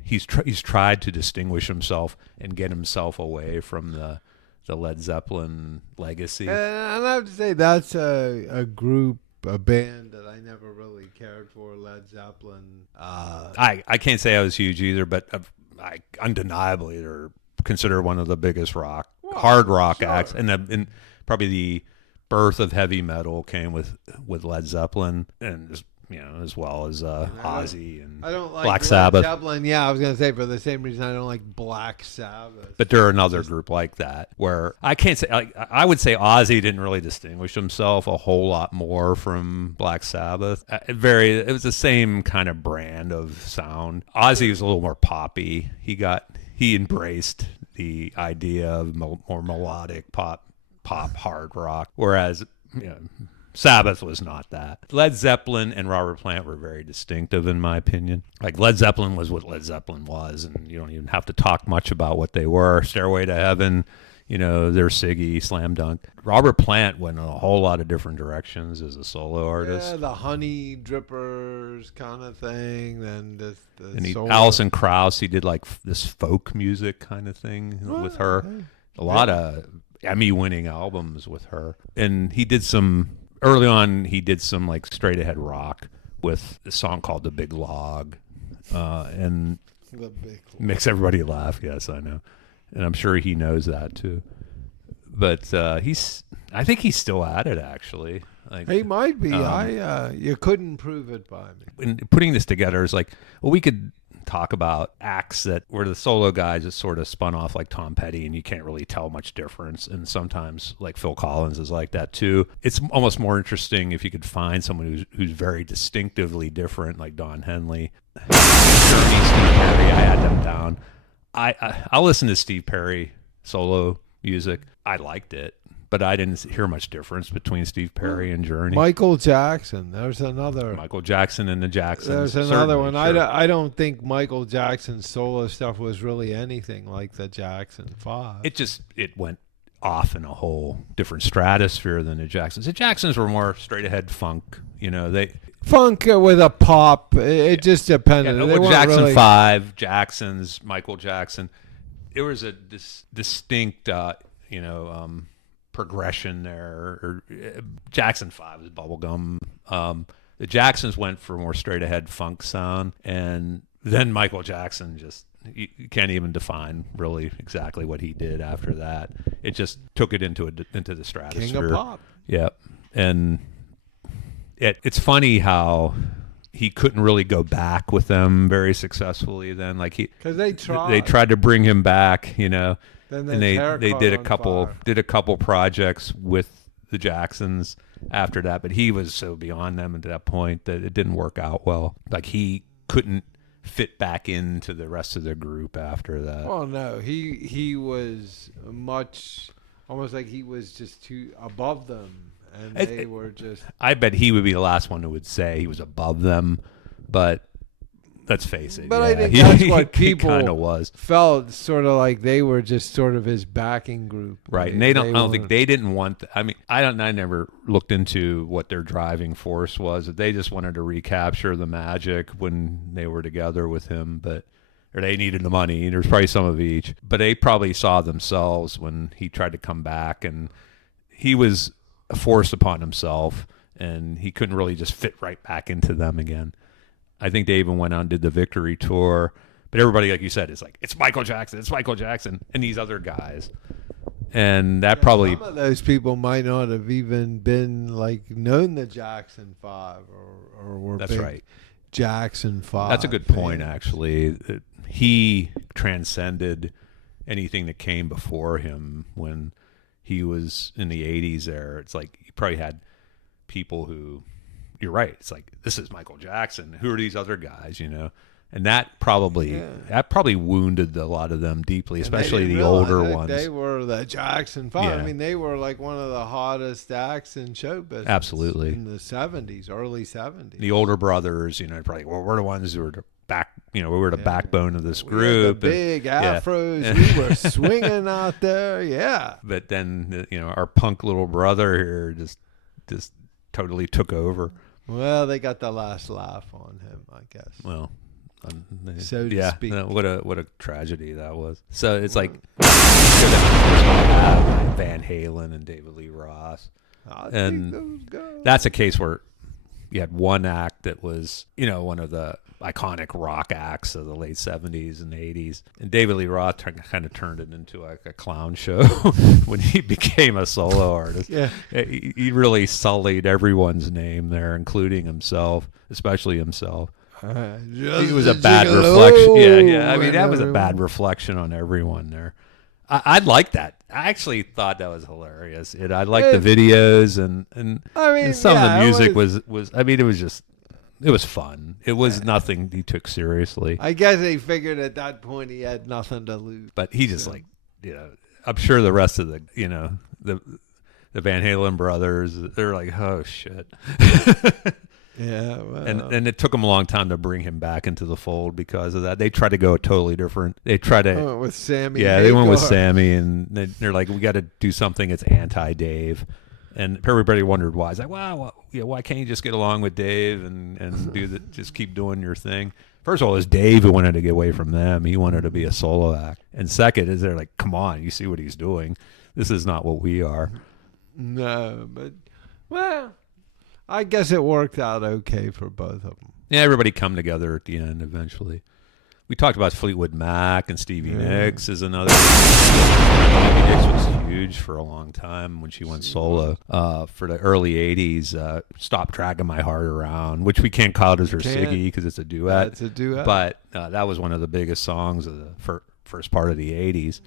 he's tried to distinguish himself and get himself away from the Led Zeppelin legacy. And I have to say that's a group, a band that I never really cared for. Led Zeppelin. I can't say I was huge either, but I undeniably they're considered one of the biggest rock hard rock sure. acts, and probably the birth of heavy metal came with Led Zeppelin, and as well as Ozzy and I don't like Black Led Sabbath. Zeppelin. Yeah, I was gonna say for the same reason I don't like Black Sabbath. But they're another group like that where I can't say, I would say Ozzy didn't really distinguish himself a whole lot more from Black Sabbath. It was the same kind of brand of sound. Ozzy was a little more poppy. He embraced the idea of more melodic pop hard rock, whereas Sabbath was not that. Led Zeppelin and Robert Plant were very distinctive, in my opinion. Like, Led Zeppelin was what Led Zeppelin was, and you don't even have to talk much about what they were. Stairway to Heaven, they're Siggy, Slam Dunk. Robert Plant went in a whole lot of different directions as a solo artist. Yeah, the honey drippers kind of thing. Then Alison Krauss, he did like this folk music kind of thing with her. A lot of Emmy-winning albums with her. And early on, he did some like straight ahead rock with a song called The Big Log, and makes everybody laugh. Yes, I know, and I'm sure he knows that too. But I think he's still at it, actually. Like, he might be. You couldn't prove it by me. When putting this together is like, well, we could talk about acts where the solo guys just sort of spun off like Tom Petty, and you can't really tell much difference. And sometimes like Phil Collins is like that too. It's almost more interesting if you could find someone who's very distinctively different, like Don Henley, Journey, Steve Perry. I had them down. I'll listen to Steve Perry solo music. I liked it, but I didn't hear much difference between Steve Perry and Journey. Michael Jackson. There's another. Michael Jackson and the Jacksons. There's another one. Sure. I don't think Michael Jackson's solo stuff was really anything like the Jackson 5. It went off in a whole different stratosphere than the Jacksons. The Jacksons were more straight ahead funk. Funk with a pop. It just depended. Yeah, they weren't Jackson really... 5, Jacksons, Michael Jackson. There was a distinct, progression there. Jackson 5 is bubblegum. The Jacksons went for more straight ahead funk sound, and then Michael Jackson you can't even define really exactly what he did after that. It just took it into the stratosphere. King of pop. Yep. And it's funny how he couldn't really go back with them very successfully then. Like because they tried to bring him back, Then and they did a couple projects with the Jacksons after that, but he was so beyond them at that point that it didn't work out well. Like, he couldn't fit back into the rest of the group after that. Oh no, he was almost like he was just too above them, and they were just. I bet he would be the last one who would say he was above them, but let's face it. But yeah, I think that's what people kind of was. Felt sort of like they were just sort of his backing group, right? And I don't think they didn't want. I mean, I never looked into what their driving force was. They just wanted to recapture the magic when they were together with him, or they needed the money. There's probably some of each, but they probably saw themselves when he tried to come back, and he was forced upon himself, and he couldn't really just fit right back into them again. I think they even went on and did the Victory Tour. But everybody, like you said, is like, it's Michael Jackson, and these other guys. And that probably... Some of those people might not have even been, known the Jackson 5 or were That's big right. Jackson 5 That's a good point, actually. He transcended anything that came before him when he was in the 80s there. It's like he probably had people who... You're right. It's like, this is Michael Jackson. Who are these other guys, And that probably wounded a lot of them deeply, especially the older ones. They were the Jackson 5. Yeah. I mean, they were like one of the hottest acts in show business. Absolutely. In the 70s, early 70s. The older brothers, probably, well, we're the ones who were the we were the backbone of this group. We had the big afros. We were swinging out there. Yeah. But then, our punk little brother here just totally took over. Well, they got the last laugh on him, I guess. Well, so to speak. What a tragedy that was. So it's like Van Halen and David Lee Roth, and that's a case where you had one act that was, you know, one of the iconic rock acts of the late 70s and 80s. And David Lee Roth kind of turned it into like a clown show when he became a solo artist. Yeah. He really sullied everyone's name there, including himself, especially himself. It was a bad reflection. Yeah. I mean, that was a bad reflection on everyone there. I liked that. I actually thought that was hilarious. I liked the videos and some of the music was. I mean, it was fun. It was nothing he took seriously. I guess he figured at that point he had nothing to lose. But he just I'm sure the rest of the Van Halen brothers, they're like, oh shit. Yeah, well. And it took them a long time to bring him back into the fold because of that. They tried to go totally different. They tried to went with Sammy. Yeah, they went with Sammy, and they're like, we got to do something that's anti-Dave. And everybody wondered why. It's like, wow, why can't you just get along with Dave and just keep doing your thing? First of all, it was Dave who wanted to get away from them. He wanted to be a solo act. And second, is they're like, come on, you see what he's doing. This is not what we are. No, but well. I guess it worked out okay for both of them. Yeah, everybody come together at the end eventually. We talked about Fleetwood Mac and Stevie Nicks is another. Stevie Nicks was huge for a long time when she went solo. For the early 80s, Stop Dragging My Heart Around, which we can't call it as her Siggy because it's a duet. It's a duet. But that was one of the biggest songs of the first part of the 80s.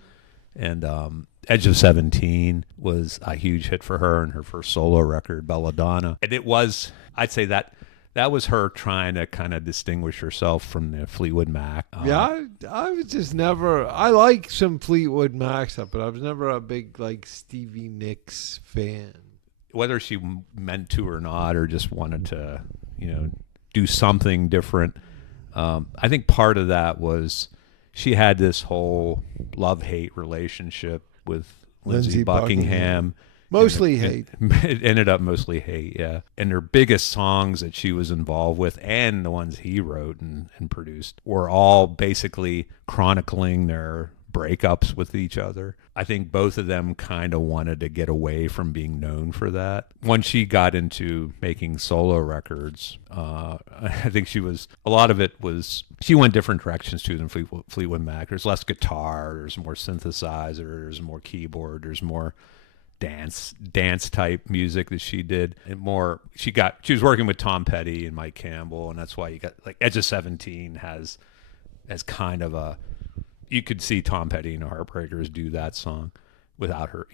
And Edge of 17 was a huge hit for her and her first solo record, Belladonna. And it was, I'd say that was her trying to kind of distinguish herself from the Fleetwood Mac. I was just never, I like some Fleetwood Mac stuff, but I was never a big like Stevie Nicks fan. Whether she meant to or not, or just wanted to, do something different. I think part of that was she had this whole love-hate relationship with Lindsey Buckingham. Mostly hate. It ended up mostly hate, yeah. And her biggest songs that she was involved with and the ones he wrote and produced were all basically chronicling their breakups with each other. I think both of them kind of wanted to get away from being known for that. Once she got into making solo records, I think she went different directions too than Fleetwood Mac. There's less guitar, there's more synthesizer, there's more keyboard, there's more dance type music that she did, and more she was working with Tom Petty and Mike Campbell, and that's why you got like Edge of 17 has kind of a, you could see Tom Petty and the Heartbreakers do that song without her,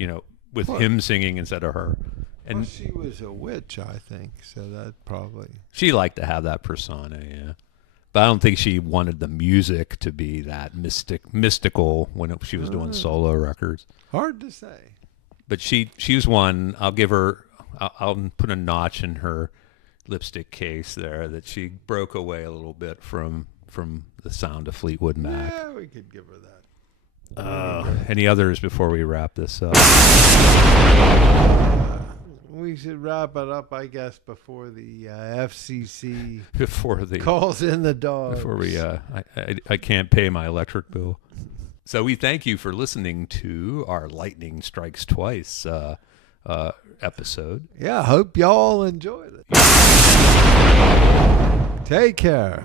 with him singing instead of her. And well, she was a witch, I think, so that probably she liked to have that persona, yeah. But I don't think she wanted the music to be that mystical when she was doing solo records. Hard to say. But she's one. I'll give her. I'll put a notch in her lipstick case there that she broke away a little bit from the sound of Fleetwood Mac. Yeah, we could give her that. Any others before we wrap this up? We should wrap it up, I guess, before the FCC before the calls in the dogs. Before we, I can't pay my electric bill. So we thank you for listening to our Lightning Strikes Twice episode. Yeah, hope y'all enjoyed it. Take care.